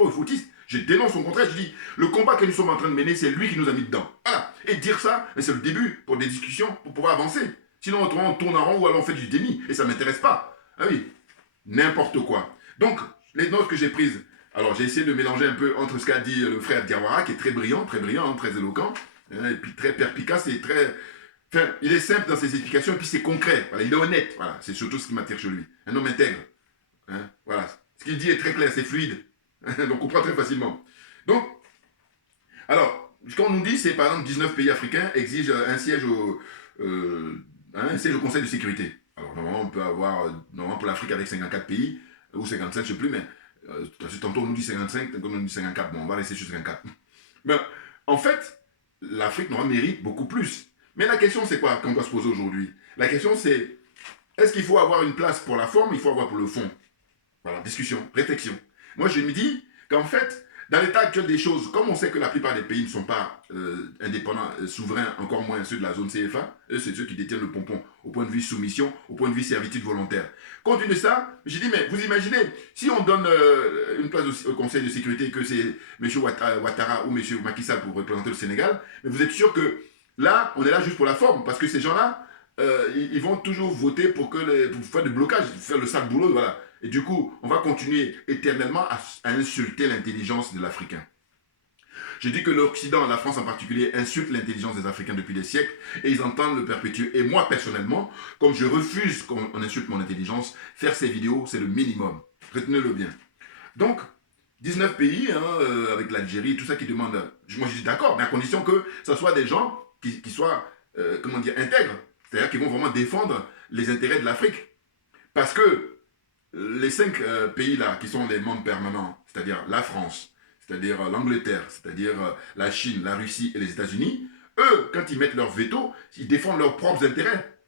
oufouettiste. Je dénonce au contraire, je dis, le combat que nous sommes en train de mener, c'est lui qui nous a mis dedans. Voilà. Et dire ça, c'est le début pour des discussions, pour pouvoir avancer. Sinon, autrement, on tourne en rond ou alors on fait du déni. Et ça ne m'intéresse pas. Ah oui, n'importe quoi. Donc, les notes que j'ai prises, alors, j'ai essayé de mélanger un peu entre ce qu'a dit le frère Diawara, qui est très brillant, hein, très éloquent, hein, et puis très perspicace et très... Enfin, il est simple dans ses explications, et puis c'est concret, voilà, il est honnête, voilà, c'est surtout ce qui m'attire chez lui. Un homme intègre, hein, voilà. Ce qu'il dit est très clair, c'est fluide, donc on comprend très facilement. Donc, alors, ce qu'on nous dit, c'est par exemple 19 pays africains exigent un siège au Conseil de sécurité. Alors, normalement, on peut avoir, normalement pour l'Afrique avec 54 pays, ou 55, je ne sais plus, mais... tantôt on nous dit 55, tantôt on nous dit 54, bon on va rester sur 54. Mais En fait, l'Afrique noire mérite beaucoup plus. Mais la question, c'est quoi qu'on doit se poser aujourd'hui? La question, c'est, est-ce qu'il faut avoir une place pour la forme, il faut avoir pour le fond? Voilà, discussion, réflexion. Moi, je me dis qu'en fait, dans l'état actuel des choses, comme on sait que la plupart des pays ne sont pas indépendants, souverains, encore moins ceux de la zone CFA, eux, c'est ceux qui détiennent le pompon au point de vue soumission, au point de vue servitude volontaire. Compte tenu de ça, j'ai dit, mais vous imaginez, si on donne une place au Conseil de sécurité, que c'est M. Ouattara ou M. Macky Sall pour représenter le Sénégal, mais vous êtes sûr que là, on est là juste pour la forme, parce que ces gens-là, ils vont toujours voter pour faire du blocage, faire le sale boulot, voilà. Et du coup, on va continuer éternellement à insulter l'intelligence de l'Africain. Je dis que l'Occident, la France en particulier, insulte l'intelligence des Africains depuis des siècles et ils entendent le perpétuer. Et moi, personnellement, comme je refuse qu'on insulte mon intelligence, faire ces vidéos, c'est le minimum. Retenez-le bien. Donc, 19 pays, avec l'Algérie, tout ça qui demandent... Moi, je dis d'accord, mais à condition que ce soit des gens qui soient, comment dire, intègres. C'est-à-dire qui vont vraiment défendre les intérêts de l'Afrique. Parce que les 5 pays-là, qui sont les membres permanents, c'est-à-dire la France, c'est-à-dire l'Angleterre, c'est-à-dire la Chine, la Russie et les États-Unis, eux, quand ils mettent leur veto, ils défendent leurs propres intérêts.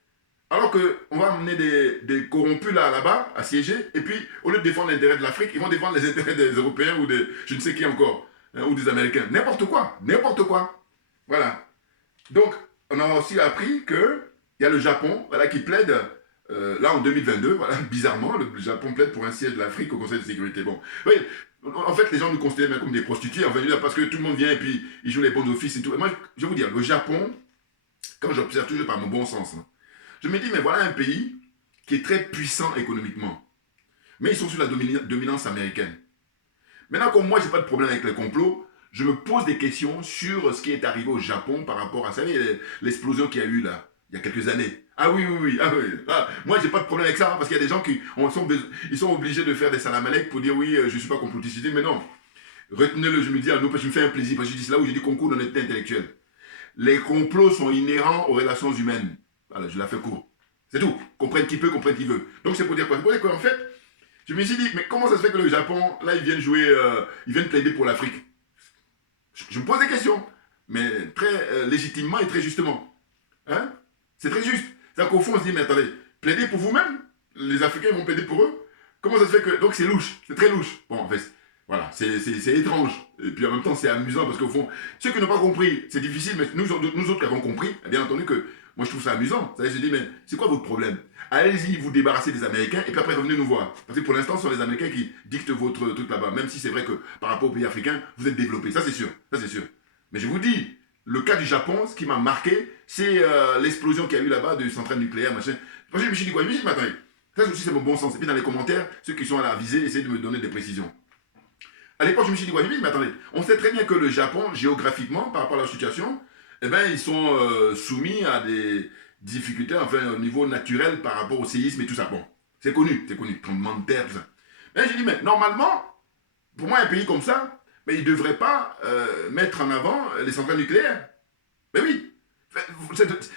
Alors qu'on va amener des corrompus là-bas, à siéger, et puis, au lieu de défendre l'intérêt de l'Afrique, ils vont défendre les intérêts des Européens ou de je ne sais qui encore, ou des Américains. N'importe quoi, n'importe quoi. Voilà. Donc, on a aussi appris qu'il y a le Japon, voilà, qui plaide... là, en 2022, voilà, bizarrement, le Japon plaide pour un siège de l'Afrique au Conseil de sécurité. Bon, oui, en fait, les gens nous considèrent même comme des prostituées, enfin, parce que tout le monde vient et puis ils jouent les bons offices et tout. Et moi, je vais vous dire, le Japon, quand j'observe toujours par mon bon sens, je me dis, mais voilà un pays qui est très puissant économiquement. Mais ils sont sous la dominance américaine. Maintenant, comme moi, je n'ai pas de problème avec les complots, je me pose des questions sur ce qui est arrivé au Japon par rapport à, vous savez, l'explosion qu'il y a eu là, il y a quelques années. Ah oui, oui, oui. Ah, oui. Ah, moi, j'ai pas de problème avec ça, parce qu'il y a des gens qui sont obligés de faire des salamalek pour dire oui, je ne suis pas complotiste. Mais non, retenez-le, je me dis, je me fais un plaisir, parce que je dis, c'est là où j'ai dit concours d'honnêteté intellectuelle. Les complots sont inhérents aux relations humaines. Voilà, je la fais court. C'est tout. Comprenne qui peut, comprenne qui veut. Donc c'est pour dire quoi? C'est pour dire qu'en fait, je me suis dit, mais comment ça se fait que le Japon, là, ils viennent jouer, ils viennent plaider pour l'Afrique? Je me pose des questions, mais très légitimement et très justement. Hein? C'est très juste. C'est-à-dire qu'au fond, on se dit, mais attendez, plaider pour vous-même? Les Africains vont plaider pour eux? Comment ça se fait que... Donc c'est louche, c'est très louche. Bon, en fait, voilà, c'est étrange. Et puis en même temps, c'est amusant parce qu'au fond, ceux qui n'ont pas compris, c'est difficile, mais nous autres qui avons compris, bien entendu que moi je trouve ça amusant. Ça, je dis, mais c'est quoi votre problème? Allez-y, vous débarrassez des Américains et puis après revenez nous voir. Parce que pour l'instant, ce sont les Américains qui dictent votre truc là-bas. Même si c'est vrai que par rapport aux pays africains, vous êtes développés. Ça c'est sûr, ça c'est sûr. Mais je vous dis, le cas du Japon, ce qui m'a marqué, c'est l'explosion qu'il y a eu là-bas de centrales nucléaires, machin. Parce que je me suis dit quoi? Je me suis dit, mais attendez, ça aussi c'est mon bon sens. Et puis dans les commentaires, ceux qui sont à la visée, essayez de me donner des précisions. À l'époque, je me suis dit quoi? Je me suis dit, mais attendez, on sait très bien que le Japon, géographiquement, par rapport à leur situation, eh ben, ils sont soumis à des difficultés, enfin, au niveau naturel par rapport au séisme et tout ça. Bon, c'est connu, tremblement de terre, tout ça. Mais j'ai dit, mais normalement, pour moi, un pays comme ça, mais il ne devrait pas mettre en avant les centrales nucléaires. Mais oui,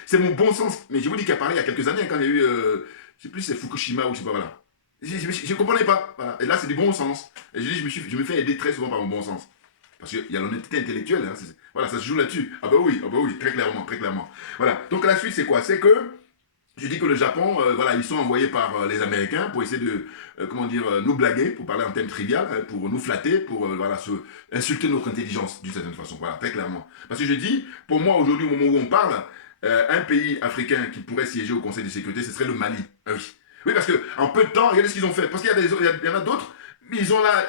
c'est mon bon sens. Mais je vous dis qu'il y a parlé il y a quelques années, quand il y a eu, je ne sais plus si c'est Fukushima ou je ne sais pas, voilà. Je ne comprenais pas. Voilà. Et là, c'est du bon sens. Et je dis, je me fais aider très souvent par mon bon sens. Parce qu'il y a l'honnêteté intellectuelle. Hein, voilà, ça se joue là-dessus. Ah bah oui, très clairement, très clairement. Voilà. Donc la suite, c'est quoi? C'est que je dis que le Japon, voilà, ils sont envoyés par les Américains pour essayer de, comment dire, nous blaguer, pour parler en termes trivial, hein, pour nous flatter, pour voilà, insulter notre intelligence d'une certaine façon. Voilà, très clairement. Parce que je dis, pour moi, aujourd'hui, au moment où on parle, un pays africain qui pourrait siéger au Conseil de sécurité, ce serait le Mali. Ah oui. Oui, parce qu'en peu de temps, regardez ce qu'ils ont fait. Parce qu'il y en a d'autres, ils ont là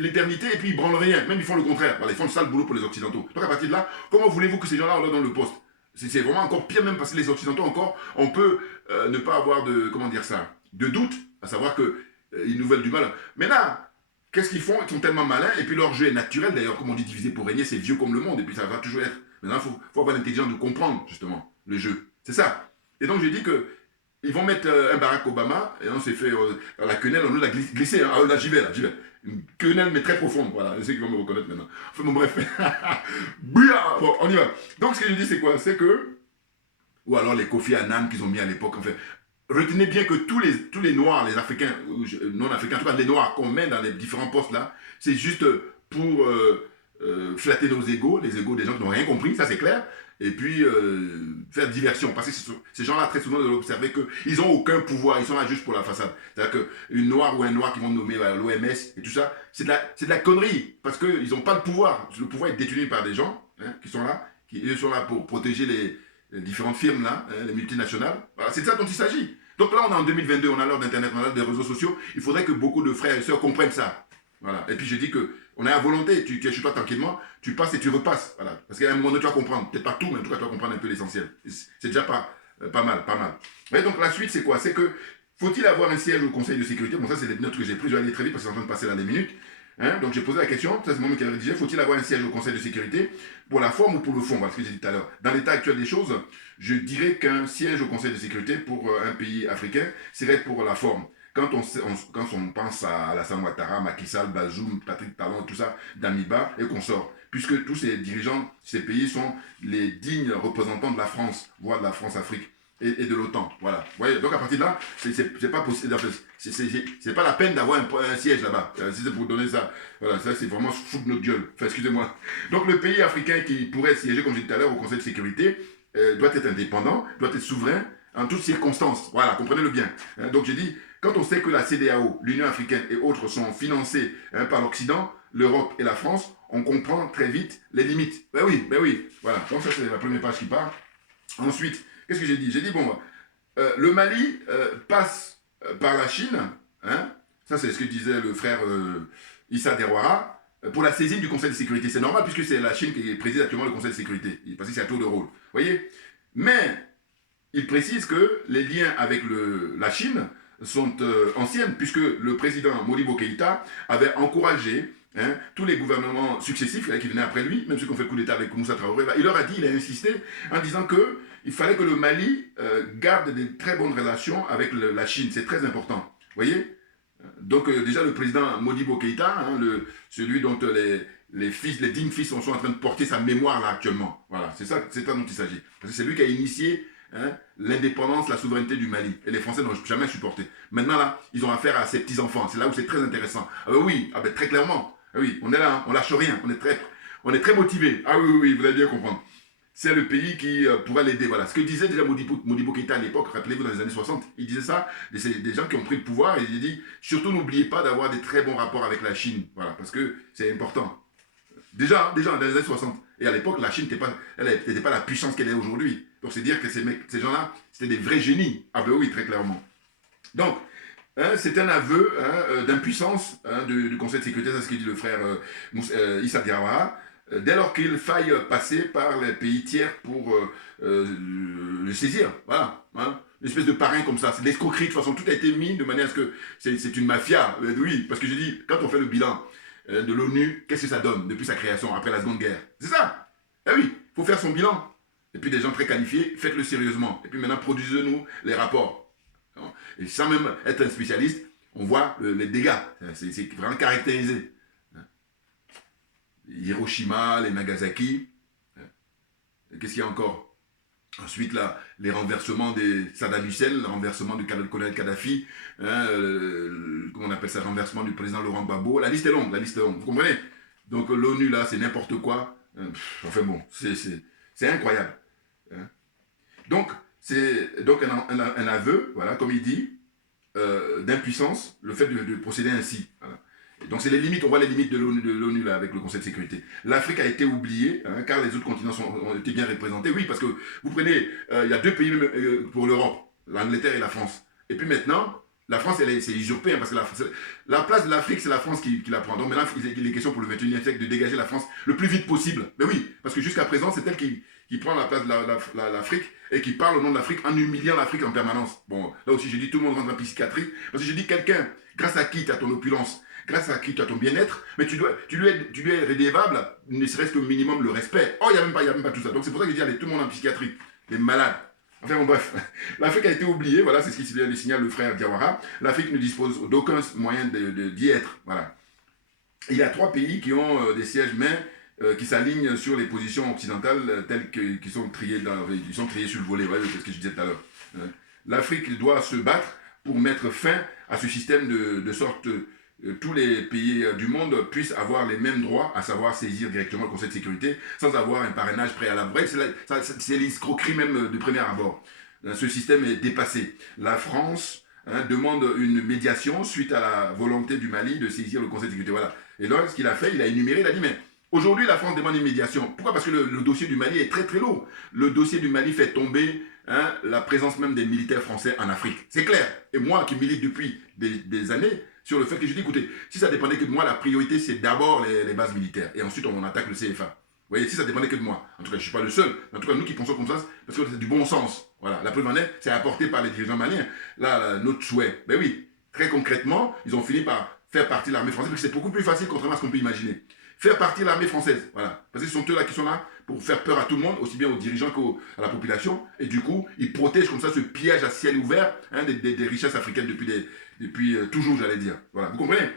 l'éternité et puis ils branlent rien. Même ils font le contraire. Voilà, ils font le sale boulot pour les Occidentaux. Donc à partir de là, comment voulez-vous que ces gens-là, on leur donne le poste? C'est vraiment encore pire même parce que les Occidentaux encore, on peut ne pas avoir de, comment dire ça, de doute, à savoir qu'ils nous veulent du mal. Mais là, qu'est-ce qu'ils font? Ils sont tellement malins et puis leur jeu est naturel. D'ailleurs, comme on dit, diviser pour régner, c'est vieux comme le monde et puis ça va toujours être. Maintenant, il faut avoir l'intelligence de comprendre justement le jeu. C'est ça. Et donc je dis que ils vont mettre un Barack Obama, et on s'est fait la quenelle, on nous l'a glissé. Hein. Ah, là, j'y vais. Une quenelle, mais très profonde. Voilà, je sais qu'ils vont me reconnaître maintenant. Enfin, bon, bref. Bon, on y va. Donc, ce que je dis, c'est quoi? C'est que, ou alors les Kofi Annan qu'ils ont mis à l'époque, enfin, retenez bien que tous les Noirs, les Africains, non-Africains, en tout cas les Noirs qu'on met dans les différents postes là, c'est juste pour flatter nos égos, les égos des gens qui n'ont rien compris, ça c'est clair, et puis faire diversion. Parce que ces gens-là, très souvent, vous allez observer qu'ils n'ont aucun pouvoir, ils sont là juste pour la façade. C'est-à-dire qu'une noire ou un noir qui vont nommer à l'OMS et tout ça, c'est de la connerie, parce qu'ils n'ont pas de pouvoir. Le pouvoir est détenu par des gens qui sont là, ils sont là pour protéger les différentes firmes, là, les multinationales. Voilà, c'est de ça dont il s'agit. Donc là, on est en 2022, on a l'heure d'Internet, on a l'heure des réseaux sociaux, il faudrait que beaucoup de frères et sœurs comprennent ça. Voilà. Et puis je dis que on est à volonté, tu es chez toi tranquillement, tu passes et tu repasses. Voilà. Parce qu'à un moment donné, tu vas comprendre. Peut-être pas tout, mais en tout cas, tu vas comprendre un peu l'essentiel. C'est déjà pas mal, pas mal. Et donc la suite, c'est quoi? C'est que, faut-il avoir un siège au Conseil de sécurité? Bon, ça, c'est des notes que j'ai prises, je vais aller très vite parce que c'est en train de passer là des minutes. Donc j'ai posé la question, ça c'est moi qui avais rédigé, faut-il avoir un siège au Conseil de sécurité pour la forme ou pour le fond? Voilà ce que j'ai dit tout à l'heure. Dans l'état actuel des choses, je dirais qu'un siège au Conseil de sécurité pour un pays africain serait pour la forme. Quand on pense à Alassane Ouattara, Macky Sall, Bazoum, Patrick Talon, tout ça, Damiba et consorts, puisque tous ces dirigeants, ces pays sont les dignes représentants de la France, voire de la France-Afrique et de l'OTAN. Voilà. Vous voyez, donc à partir de là, c'est pas possible. C'est pas la peine d'avoir un siège là-bas. Si c'est pour donner ça, voilà, ça c'est vraiment se foutre de notre gueule. Enfin, excusez-moi. Donc le pays africain qui pourrait siéger, comme j'ai dit tout à l'heure, au Conseil de sécurité, doit être indépendant, doit être souverain en toutes circonstances. Voilà, comprenez-le bien. Donc j'ai dit, quand on sait que la CEDEAO, l'Union africaine et autres sont financés par l'Occident, l'Europe et la France, on comprend très vite les limites. Ben oui. Voilà, donc ça c'est la première page qui part. Ensuite, qu'est-ce que j'ai dit? J'ai dit, bon, le Mali passe par la Chine, ça c'est ce que disait le frère Issa Diawara, pour la saisine du Conseil de sécurité. C'est normal puisque c'est la Chine qui préside actuellement le Conseil de sécurité, parce que c'est à tour de rôle. Vous voyez? Mais il précise que les liens avec la Chine sont anciennes, puisque le président Modibo Keïta avait encouragé tous les gouvernements successifs qui venaient après lui, même ceux qui ont fait le coup d'État avec Moussa Traoré, il leur a dit, il a insisté en disant qu'il fallait que le Mali garde de très bonnes relations avec la Chine. C'est très important. Vous voyez? Donc déjà le président Modibo Keïta, celui dont les dignes fils sont en train de porter sa mémoire là actuellement. Voilà, c'est ça dont il s'agit. Parce que c'est lui qui a initié l'indépendance, la souveraineté du Mali. Et les Français n'ont jamais supporté. Maintenant, là, ils ont affaire à ses petits-enfants. C'est là où c'est très intéressant. Ah ben oui, très clairement. Ah oui, on est là, on lâche rien. On est très motivés. Ah oui, vous allez bien comprendre. C'est le pays qui pourrait l'aider. Voilà. Ce que disait déjà Modibo Keïta à l'époque, rappelez-vous, dans les années 60, il disait ça, c'est des gens qui ont pris le pouvoir, et il dit, surtout n'oubliez pas d'avoir des très bons rapports avec la Chine. Voilà, parce que c'est important. Déjà, dans les années 60. Et à l'époque, la Chine n'était pas la puissance qu'elle est aujourd'hui. Donc c'est dire que ces gens-là, c'était des vrais génies. Ah ben oui, très clairement. Donc, c'est un aveu d'impuissance du Conseil de sécurité, c'est ce que dit le frère Issa Diawara, dès lors qu'il faille passer par les pays tiers pour le saisir. Voilà. Une espèce de parrain comme ça. C'est de l'escroquerie. De toute façon, tout a été mis de manière à ce que c'est une mafia. Oui, parce que je dis, quand on fait le bilan de l'ONU, qu'est-ce que ça donne depuis sa création, après la Seconde Guerre? C'est ça. Eh oui, il faut faire son bilan. Et puis des gens très qualifiés, faites-le sérieusement. Et puis maintenant, produisez-nous les rapports. Et sans même être un spécialiste, on voit les dégâts. C'est vraiment caractérisé. Hiroshima, les Nagasaki. Qu'est-ce qu'il y a encore? Ensuite, là, les renversements des Saddam Hussein, le renversement du colonel Kadhafi, comment on appelle ça, le renversement du président Laurent Gbagbo. La liste est longue, vous comprenez? Donc l'ONU, là, c'est n'importe quoi. Enfin bon, c'est incroyable. Donc, c'est donc un aveu, voilà, comme il dit, d'impuissance, le fait de procéder ainsi. Voilà. Donc c'est les limites, on voit les limites de l'ONU là avec le Conseil de sécurité. L'Afrique a été oubliée, car les autres continents ont été bien représentés. Oui, parce que vous prenez, il y a deux pays pour l'Europe, l'Angleterre et la France. Et puis maintenant, la France, c'est usurpé, parce que la place de l'Afrique, c'est la France qui la prend. Donc maintenant, il est question pour le 21e siècle de dégager la France le plus vite possible. Mais oui, parce que jusqu'à présent, c'est elle qui prend la place de l'Afrique et qui parle au nom de l'Afrique en humiliant l'Afrique en permanence. Bon, là aussi, j'ai dit tout le monde rentre en psychiatrie, parce que j'ai dit quelqu'un, grâce à qui tu as ton opulence, grâce à qui tu as ton bien-être, mais tu lui es redevable, ne serait-ce qu'au minimum le respect. Oh, il n'y a même pas tout ça. Donc c'est pour ça que je dis, allez, tout le monde en psychiatrie, les malades. Enfin bon, bref, l'Afrique a été oubliée, voilà, c'est ce qui signale le frère Diawara. L'Afrique ne dispose d'aucun moyen d'y être, voilà. Et il y a 3 pays qui ont des sièges mains qui s'alignent sur les positions occidentales telles qui sont triées sur le volet, voilà, c'est ce que je disais tout à l'heure. L'Afrique doit se battre pour mettre fin à ce système de sorte tous les pays du monde puissent avoir les mêmes droits, à savoir saisir directement le Conseil de sécurité, sans avoir un parrainage préalable. Bref, c'est l'escroquerie même de premier abord. Ce système est dépassé. La France demande une médiation suite à la volonté du Mali de saisir le Conseil de sécurité. Voilà. Et donc, ce qu'il a fait, il a énuméré, il a dit, mais aujourd'hui, la France demande une médiation. Pourquoi? Parce que le dossier du Mali est très très lourd. Le dossier du Mali fait tomber la présence même des militaires français en Afrique. C'est clair. Et moi qui milite depuis des années sur le fait que je dis, écoutez, si ça dépendait que de moi, la priorité, c'est d'abord les bases militaires. Et ensuite, on attaque le CFA. Vous voyez, si ça dépendait que de moi. En tout cas, je ne suis pas le seul. En tout cas, nous qui pensons comme ça, parce que c'est du bon sens. Voilà. La preuve en est, c'est apporté par les dirigeants maliens. Là, notre souhait. Ben oui, très concrètement, ils ont fini par faire partie de l'armée française, parce que c'est beaucoup plus facile, contrairement à ce qu'on peut imaginer. Faire partie de l'armée française. Voilà. Parce que ce sont eux là qui sont là pour faire peur à tout le monde, aussi bien aux dirigeants qu'à la population. Et du coup, ils protègent comme ça ce piège à ciel ouvert des richesses africaines depuis toujours, j'allais dire. Voilà. Vous comprenez?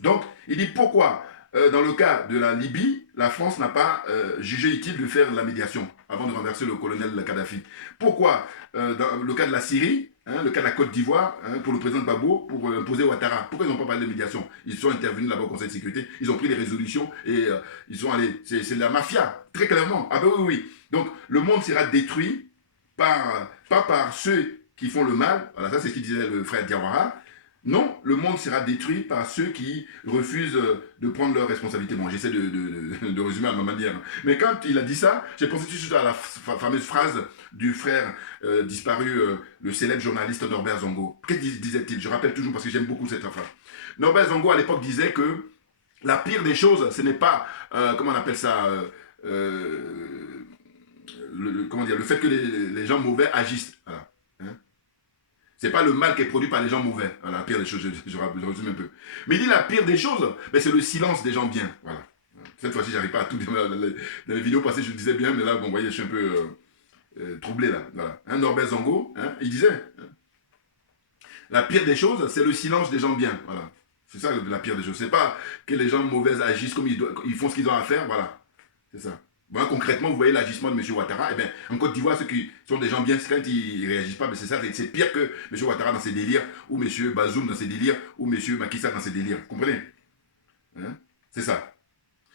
Donc, il dit pourquoi dans le cas de la Libye, la France n'a pas jugé utile de faire la médiation avant de renverser le colonel Kadhafi. Pourquoi dans le cas de la Syrie, le cas de la Côte d'Ivoire, pour le président Gbagbo, pour imposer Ouattara, pourquoi ils n'ont pas parlé de médiation? Ils sont intervenus là-bas au Conseil de sécurité, ils ont pris les résolutions et ils sont allés. C'est la mafia, très clairement. Ah ben oui, oui. Donc, le monde sera détruit pas par ceux qui font le mal. Voilà, ça c'est ce qu'il disait le frère Diawara. Non, le monde sera détruit par ceux qui refusent de prendre leurs responsabilités. Bon, j'essaie de résumer à ma manière. Mais quand il a dit ça, j'ai pensé tout de suite à la fameuse phrase du frère disparu, le célèbre journaliste Norbert Zongo. Qu'est-ce qu'il disait-il? Je rappelle toujours parce que j'aime beaucoup cette phrase. Norbert Zongo, à l'époque, disait que la pire des choses, ce n'est pas, comment on appelle ça, le fait que les gens mauvais agissent. Voilà. C'est pas le mal qui est produit par les gens mauvais. Voilà, la pire des choses, je résume un peu. Mais il dit la pire des choses, ben, c'est le silence des gens bien. Voilà. Cette fois-ci, j'arrive pas à tout dire. Dans les vidéos passées, je le disais bien, mais là, bon, vous voyez, je suis un peu troublé là. Voilà. Norbert Zongo, il disait, la pire des choses, c'est le silence des gens bien. Voilà. C'est ça la pire des choses. C'est pas que les gens mauvais agissent comme ils font ce qu'ils ont à faire. Voilà. C'est ça. Bon, concrètement, vous voyez l'agissement de M. Ouattara. Eh bien, en Côte d'Ivoire, ceux qui sont des gens bien, quand ils ne réagissent pas, ben c'est ça, c'est pire que M. Ouattara dans ses délires, ou M. Bazoum dans ses délires, ou M. Macky Sall dans ses délires. Vous comprenez? C'est ça.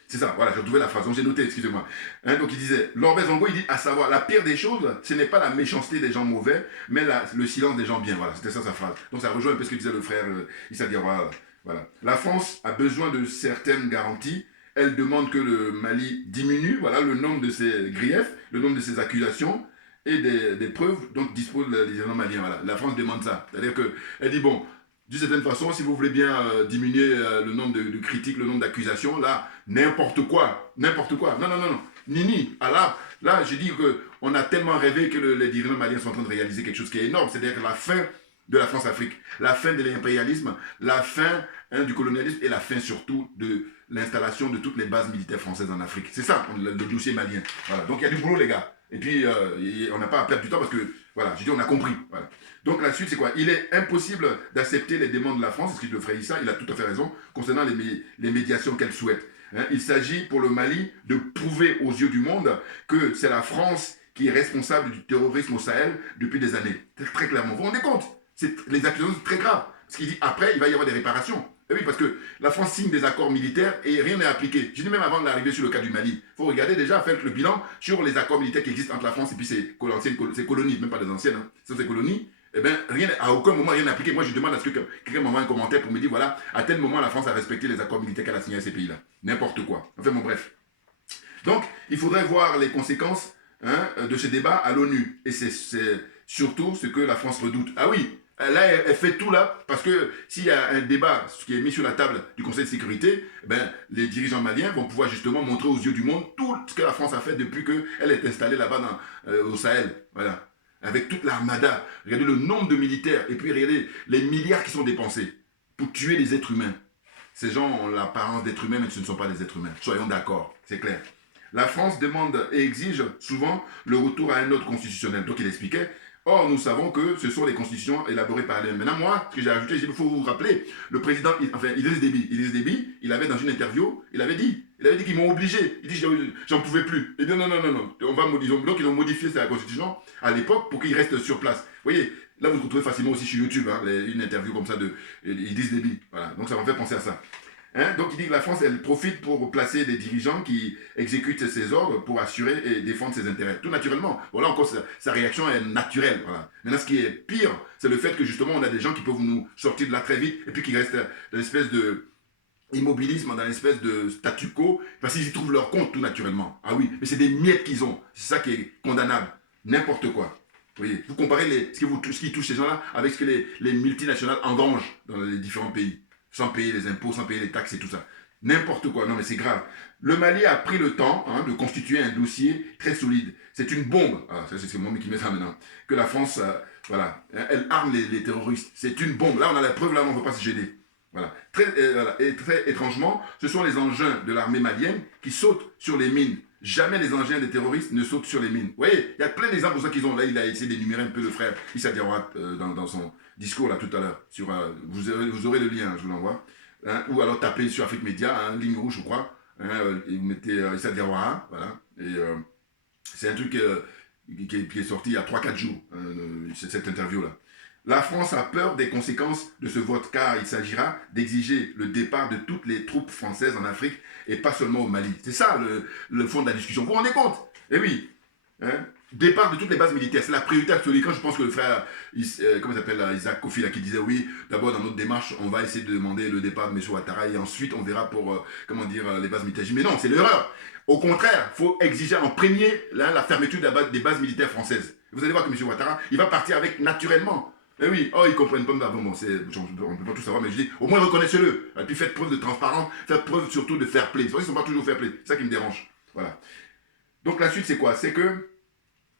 C'est ça, voilà, j'ai retrouvé la phrase, donc j'ai noté, excusez-moi. Donc il disait, Norbert Zongo, il dit, à savoir, la pire des choses, ce n'est pas la méchanceté des gens mauvais, mais le silence des gens bien. Voilà, c'était ça sa phrase. Donc ça rejoint un peu ce que disait le frère Issa Diawara. Voilà. La France a besoin de certaines garanties. Elle demande que le Mali diminue, voilà, le nombre de ses griefs, le nombre de ses accusations et des preuves dont disposent les dirigeants maliens. Voilà. La France demande ça. C'est-à-dire qu'elle dit, bon, d'une certaine façon, si vous voulez bien diminuer le nombre de critiques, le nombre d'accusations, là, n'importe quoi. Non, Nini, là, je dis qu'on a tellement rêvé que les dirigeants maliens sont en train de réaliser quelque chose qui est énorme. C'est-à-dire que la fin de la France-Afrique, la fin de l'impérialisme, la fin du colonialisme et la fin surtout de l'installation de toutes les bases militaires françaises en Afrique. C'est ça, le dossier malien. Voilà. Donc il y a du boulot, les gars. Et puis, on n'a pas à perdre du temps parce que, voilà, je dis, on a compris. Voilà. Donc la suite, c'est quoi? Il est impossible d'accepter les demandes de la France, ce qu'il le ferait ça, il a tout à fait raison, concernant les médiations qu'elle souhaite. Il s'agit pour le Mali de prouver aux yeux du monde que c'est la France qui est responsable du terrorisme au Sahel depuis des années. Très clairement. Vous vous rendez compte? Les accusations sont très graves. Ce qu'il dit après, il va y avoir des réparations. Et oui, parce que la France signe des accords militaires et rien n'est appliqué. Je dis même avant d'arriver sur le cas du Mali, il faut regarder déjà, faire le bilan sur les accords militaires qui existent entre la France et puis ces colonies, même pas des anciennes, ces colonies. Eh bien, à aucun moment, rien n'est appliqué. Moi, je demande à ce que quelqu'un m'envoie un commentaire pour me dire, voilà, à tel moment, la France a respecté les accords militaires qu'elle a signés à ces pays-là. N'importe quoi. Enfin, bon, bref. Donc, il faudrait voir les conséquences de ce débat à l'ONU. Et c'est surtout ce que la France redoute. Ah oui, là, elle fait tout là, parce que s'il y a un débat qui est mis sur la table du Conseil de sécurité, ben, les dirigeants maliens vont pouvoir justement montrer aux yeux du monde tout ce que la France a fait depuis qu'elle est installée là-bas au Sahel. Voilà. Avec toute l'armada. Regardez le nombre de militaires, et puis regardez les milliards qui sont dépensés pour tuer les êtres humains. Ces gens ont l'apparence d'êtres humains, mais ce ne sont pas des êtres humains. Soyons d'accord, c'est clair. La France demande et exige souvent le retour à un ordre constitutionnel. Donc il expliquait, or nous savons que ce sont les constitutions élaborées par les... Maintenant moi, ce que j'ai ajouté, il faut vous rappeler, le président, Idriss Déby, il avait dans une interview, il avait dit qu'ils m'ont obligé, il dit j'en pouvais plus. Il dit non, donc ils ont modifié sa constitution à l'époque pour qu'il reste sur place. Vous voyez, Là, vous le retrouvez facilement aussi sur YouTube, hein, une interview comme ça de Idriss Déby. Voilà, donc ça m'a fait penser à ça. Hein, donc il dit que la France, elle profite pour placer des dirigeants qui exécutent ses ordres pour assurer et défendre ses intérêts. Tout naturellement. Voilà, encore, sa réaction est naturelle. Voilà. Maintenant, ce qui est pire, c'est le fait que justement, on a des gens qui peuvent nous sortir de là très vite et puis qui restent dans l'espèce de immobilisme, dans l'espèce de statu quo, parce qu'ils y trouvent leur compte tout naturellement. Ah oui, mais c'est des miettes qu'ils ont. C'est ça qui est condamnable. N'importe quoi. Vous voyez, vous comparez ce qui touche ces gens-là avec ce que les multinationales engrangent dans les différents pays, sans payer les impôts, sans payer les taxes et tout ça. N'importe quoi, non mais c'est grave. Le Mali a pris le temps de constituer un dossier très solide. C'est une bombe, c'est moi qui mets ça maintenant, que la France, voilà, elle arme les terroristes. C'est une bombe. Là, on a la preuve, là, on ne peut pas se gêner. Voilà. Et très étrangement, ce sont les engins de l'armée malienne qui sautent sur les mines. Jamais les engins des terroristes ne sautent sur les mines. Vous voyez, il y a plein d'exemples pour ça qu'ils ont. Là, il a essayé d'énumérer un peu le frère Issa Diawara dans son discours là tout à l'heure. Vous aurez le lien, je vous l'envoie. Hein, ou alors tapez sur Afrique Média, hein, ligne rouge, je crois. Hein, et vous mettez Issa Diawara, voilà. Et c'est un truc qui est sorti il y a 3-4 jours, cette interview-là. La France a peur des conséquences de ce vote car il s'agira d'exiger le départ de toutes les troupes françaises en Afrique et pas seulement au Mali. C'est ça le fond de la discussion. Vous vous rendez compte? Eh oui. Hein? Départ de toutes les bases militaires. C'est la priorité absolue. Quand je pense que le frère, comment il s'appelle, Isaac Kofi, là, qui disait oui, d'abord dans notre démarche, on va essayer de demander le départ de M. Ouattara et ensuite on verra pour, les bases militaires. Mais non, c'est l'erreur. Au contraire, il faut exiger en premier la fermeture des bases militaires françaises. Vous allez voir que M. Ouattara, il va partir avec naturellement. Eh oui, ils comprennent pas. Bon, on ne peut pas tout savoir, mais je dis, au moins reconnaissez-le. Et puis faites preuve de transparence, faites preuve surtout de fair play. Ils ne sont pas toujours fair play. C'est ça qui me dérange. Voilà. Donc la suite, c'est quoi? C'est que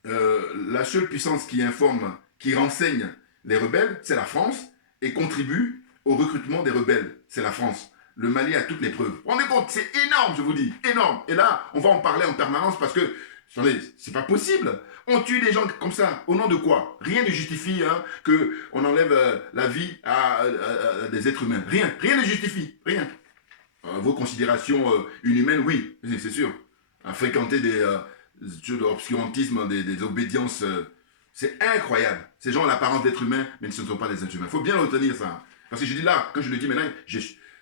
la seule puissance qui informe, qui renseigne les rebelles, c'est la France, et contribue au recrutement des rebelles. C'est la France. Le Mali a toutes les preuves. Vous vous rendez compte? C'est énorme, je vous dis. Énorme. Et là, on va en parler en permanence parce que, attendez, c'est pas possible. On tue des gens comme ça. Au nom de quoi? Rien ne justifie qu'on enlève la vie à des êtres humains. Rien. Rien ne justifie. Rien. Vos considérations inhumaines, oui, c'est sûr. À fréquenter des obscurantisme, des obédiences, c'est incroyable. Ces gens ont l'apparence d'êtres humains, mais ce ne sont pas des êtres humains. Il faut bien retenir ça. Parce que je dis là, quand je le dis maintenant,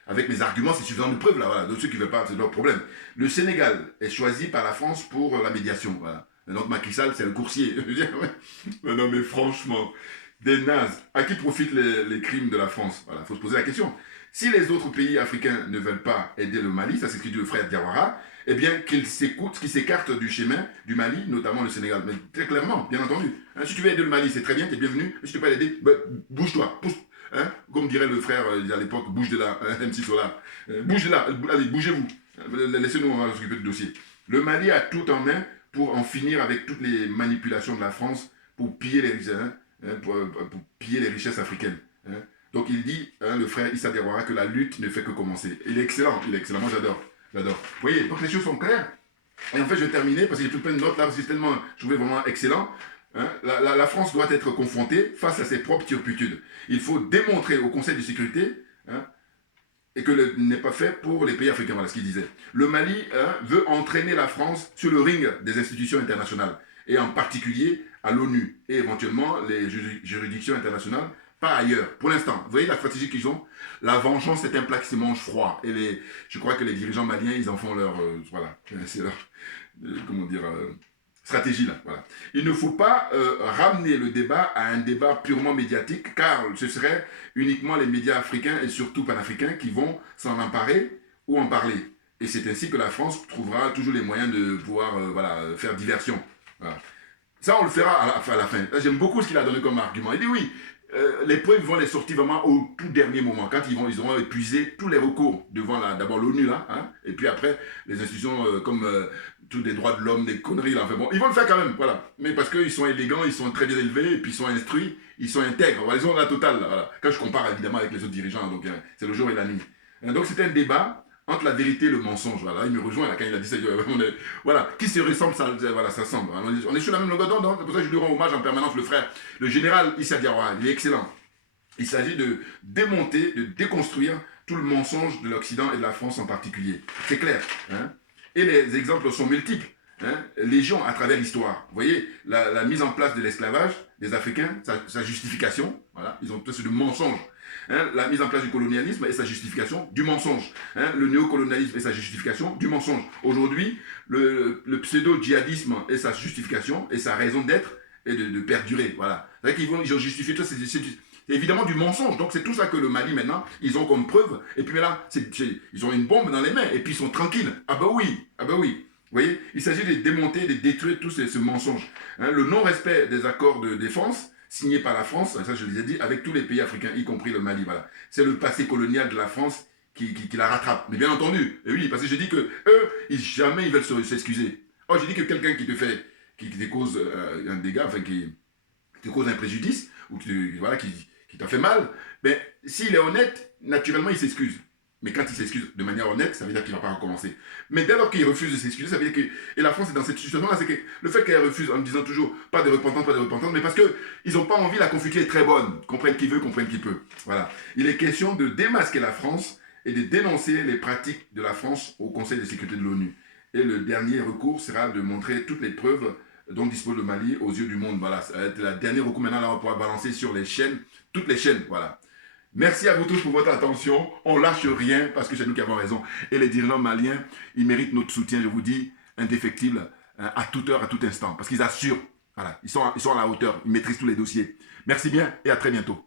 avec mes arguments, c'est suffisant de preuves là. Voilà. Donc ceux qui ne veulent pas, c'est leur problème. Le Sénégal est choisi par la France pour la médiation. Voilà. Donc Macky Sall, c'est le coursier. Non mais franchement, des nazes. À qui profitent les crimes de la France? Voilà, faut se poser la question. Si les autres pays africains ne veulent pas aider le Mali, ça c'est ce que dit le frère Diawara, eh bien qu'ils s'écartent du chemin du Mali, notamment le Sénégal. Mais très clairement, bien entendu. Hein, si tu veux aider le Mali, c'est très bien, tu es bienvenu. Mais si tu ne peux pas l'aider, bouge-toi. Hein, comme dirait le frère à l'époque, bouge de là, MC Solar. Bouge de là, allez, bougez-vous. Laissez-nous, on va s'occuper du dossier. Le Mali a tout en main pour en finir avec toutes les manipulations de la France pour piller pour piller les richesses africaines. Hein. Donc il dit, le frère Issa Diawara, que la lutte ne fait que commencer. Il est excellent, moi j'adore. Vous voyez, donc les choses sont claires. Et en fait, je vais terminer, parce que j'ai tout plein de notes là, parce que c'est tellement, je trouvais vraiment excellent. Hein. La France doit être confrontée face à ses propres turpitudes. Il faut démontrer au Conseil de sécurité, et que n'est pas fait pour les pays africains, voilà ce qu'il disait. Le Mali veut entraîner la France sur le ring des institutions internationales, et en particulier à l'ONU, et éventuellement les juridictions internationales, pas ailleurs. Pour l'instant, vous voyez la stratégie qu'ils ont? La vengeance est un plat qui se mange froid. Et je crois que les dirigeants maliens, ils en font leur... voilà, c'est leur... stratégie là. Voilà. Il ne faut pas ramener le débat à un débat purement médiatique, car ce serait uniquement les médias africains et surtout panafricains qui vont s'en emparer ou en parler. Et c'est ainsi que la France trouvera toujours les moyens de pouvoir faire diversion. Voilà. Ça, on le fera à la fin. J'aime beaucoup ce qu'il a donné comme argument. Il dit oui, les preuves vont les sortir vraiment au tout dernier moment, quand ils auront épuisé tous les recours devant d'abord l'ONU, là, hein, et puis après, les institutions comme tous les droits de l'homme, des conneries, là, enfin bon, ils vont le faire quand même, voilà. Mais parce qu'ils sont élégants, ils sont très bien élevés, et puis ils sont instruits, ils sont intègres, voilà, ils ont la totale, là, voilà. Quand je compare évidemment avec les autres dirigeants, donc c'est le jour et la nuit. Donc c'est un débat entre la vérité et le mensonge, voilà. Il me rejoint là quand il a dit ça, voilà, qui se ressemble, ça, voilà, ça semble. On est sur la même longueur d'onde, c'est pour ça que je lui rends hommage en permanence, le frère, le général Issa Diawara, il est excellent. Il s'agit de démonter, de déconstruire tout le mensonge de l'Occident et de la France en particulier. C'est clair, hein. Et les exemples sont multiples. hein, légion à travers l'histoire. Vous voyez, la mise en place de l'esclavage des Africains, sa justification, voilà, ils ont tous de mensonges. Hein, la mise en place du colonialisme et sa justification, du mensonge. Hein, le néocolonialisme et sa justification, du mensonge. Aujourd'hui, le pseudo-djihadisme et sa justification et sa raison d'être et de perdurer. Voilà. C'est-à-dire qu'ils ont justifié tout, c'est évidemment du mensonge. Donc c'est tout ça que le Mali maintenant, ils ont comme preuve. Et puis là, ils ont une bombe dans les mains et puis ils sont tranquilles. Ah bah oui, ah bah oui. Vous voyez, il s'agit de démonter, de détruire tout ce mensonge. Hein, le non-respect des accords de défense signés par la France, ça je les ai dit, avec tous les pays africains, y compris le Mali. Voilà. C'est le passé colonial de la France qui la rattrape. Mais bien entendu, et oui, parce que je dis que eux, jamais ils veulent s'excuser. Oh, je dis que quelqu'un qui te cause un dégât, enfin qui te cause un préjudice, ou qui t'a fait mal, ben, s'il est honnête, naturellement il s'excuse. Mais quand il s'excuse de manière honnête, ça veut dire qu'il ne va pas recommencer. Mais dès lors qu'il refuse de s'excuser, ça veut dire que... Et la France est dans cette situation-là, c'est que le fait qu'elle refuse en me disant toujours pas de repentance, mais parce qu'ils n'ont pas envie, la conflictuelle est très bonne. Comprenne qui veut, comprenne qui peut. Voilà. Il est question de démasquer la France et de dénoncer les pratiques de la France au Conseil de sécurité de l'ONU. Et le dernier recours sera de montrer toutes les preuves dont dispose le Mali aux yeux du monde. Voilà. Ça va être la dernière recours. Maintenant, là, on va pouvoir balancer sur les chaînes, toutes les chaînes. Voilà. Merci à vous tous pour votre attention. On lâche rien parce que c'est nous qui avons raison. Et les dirigeants maliens, ils méritent notre soutien, je vous dis, indéfectible, à toute heure, à tout instant. Parce qu'ils assurent, voilà, ils sont à la hauteur, ils maîtrisent tous les dossiers. Merci bien et à très bientôt.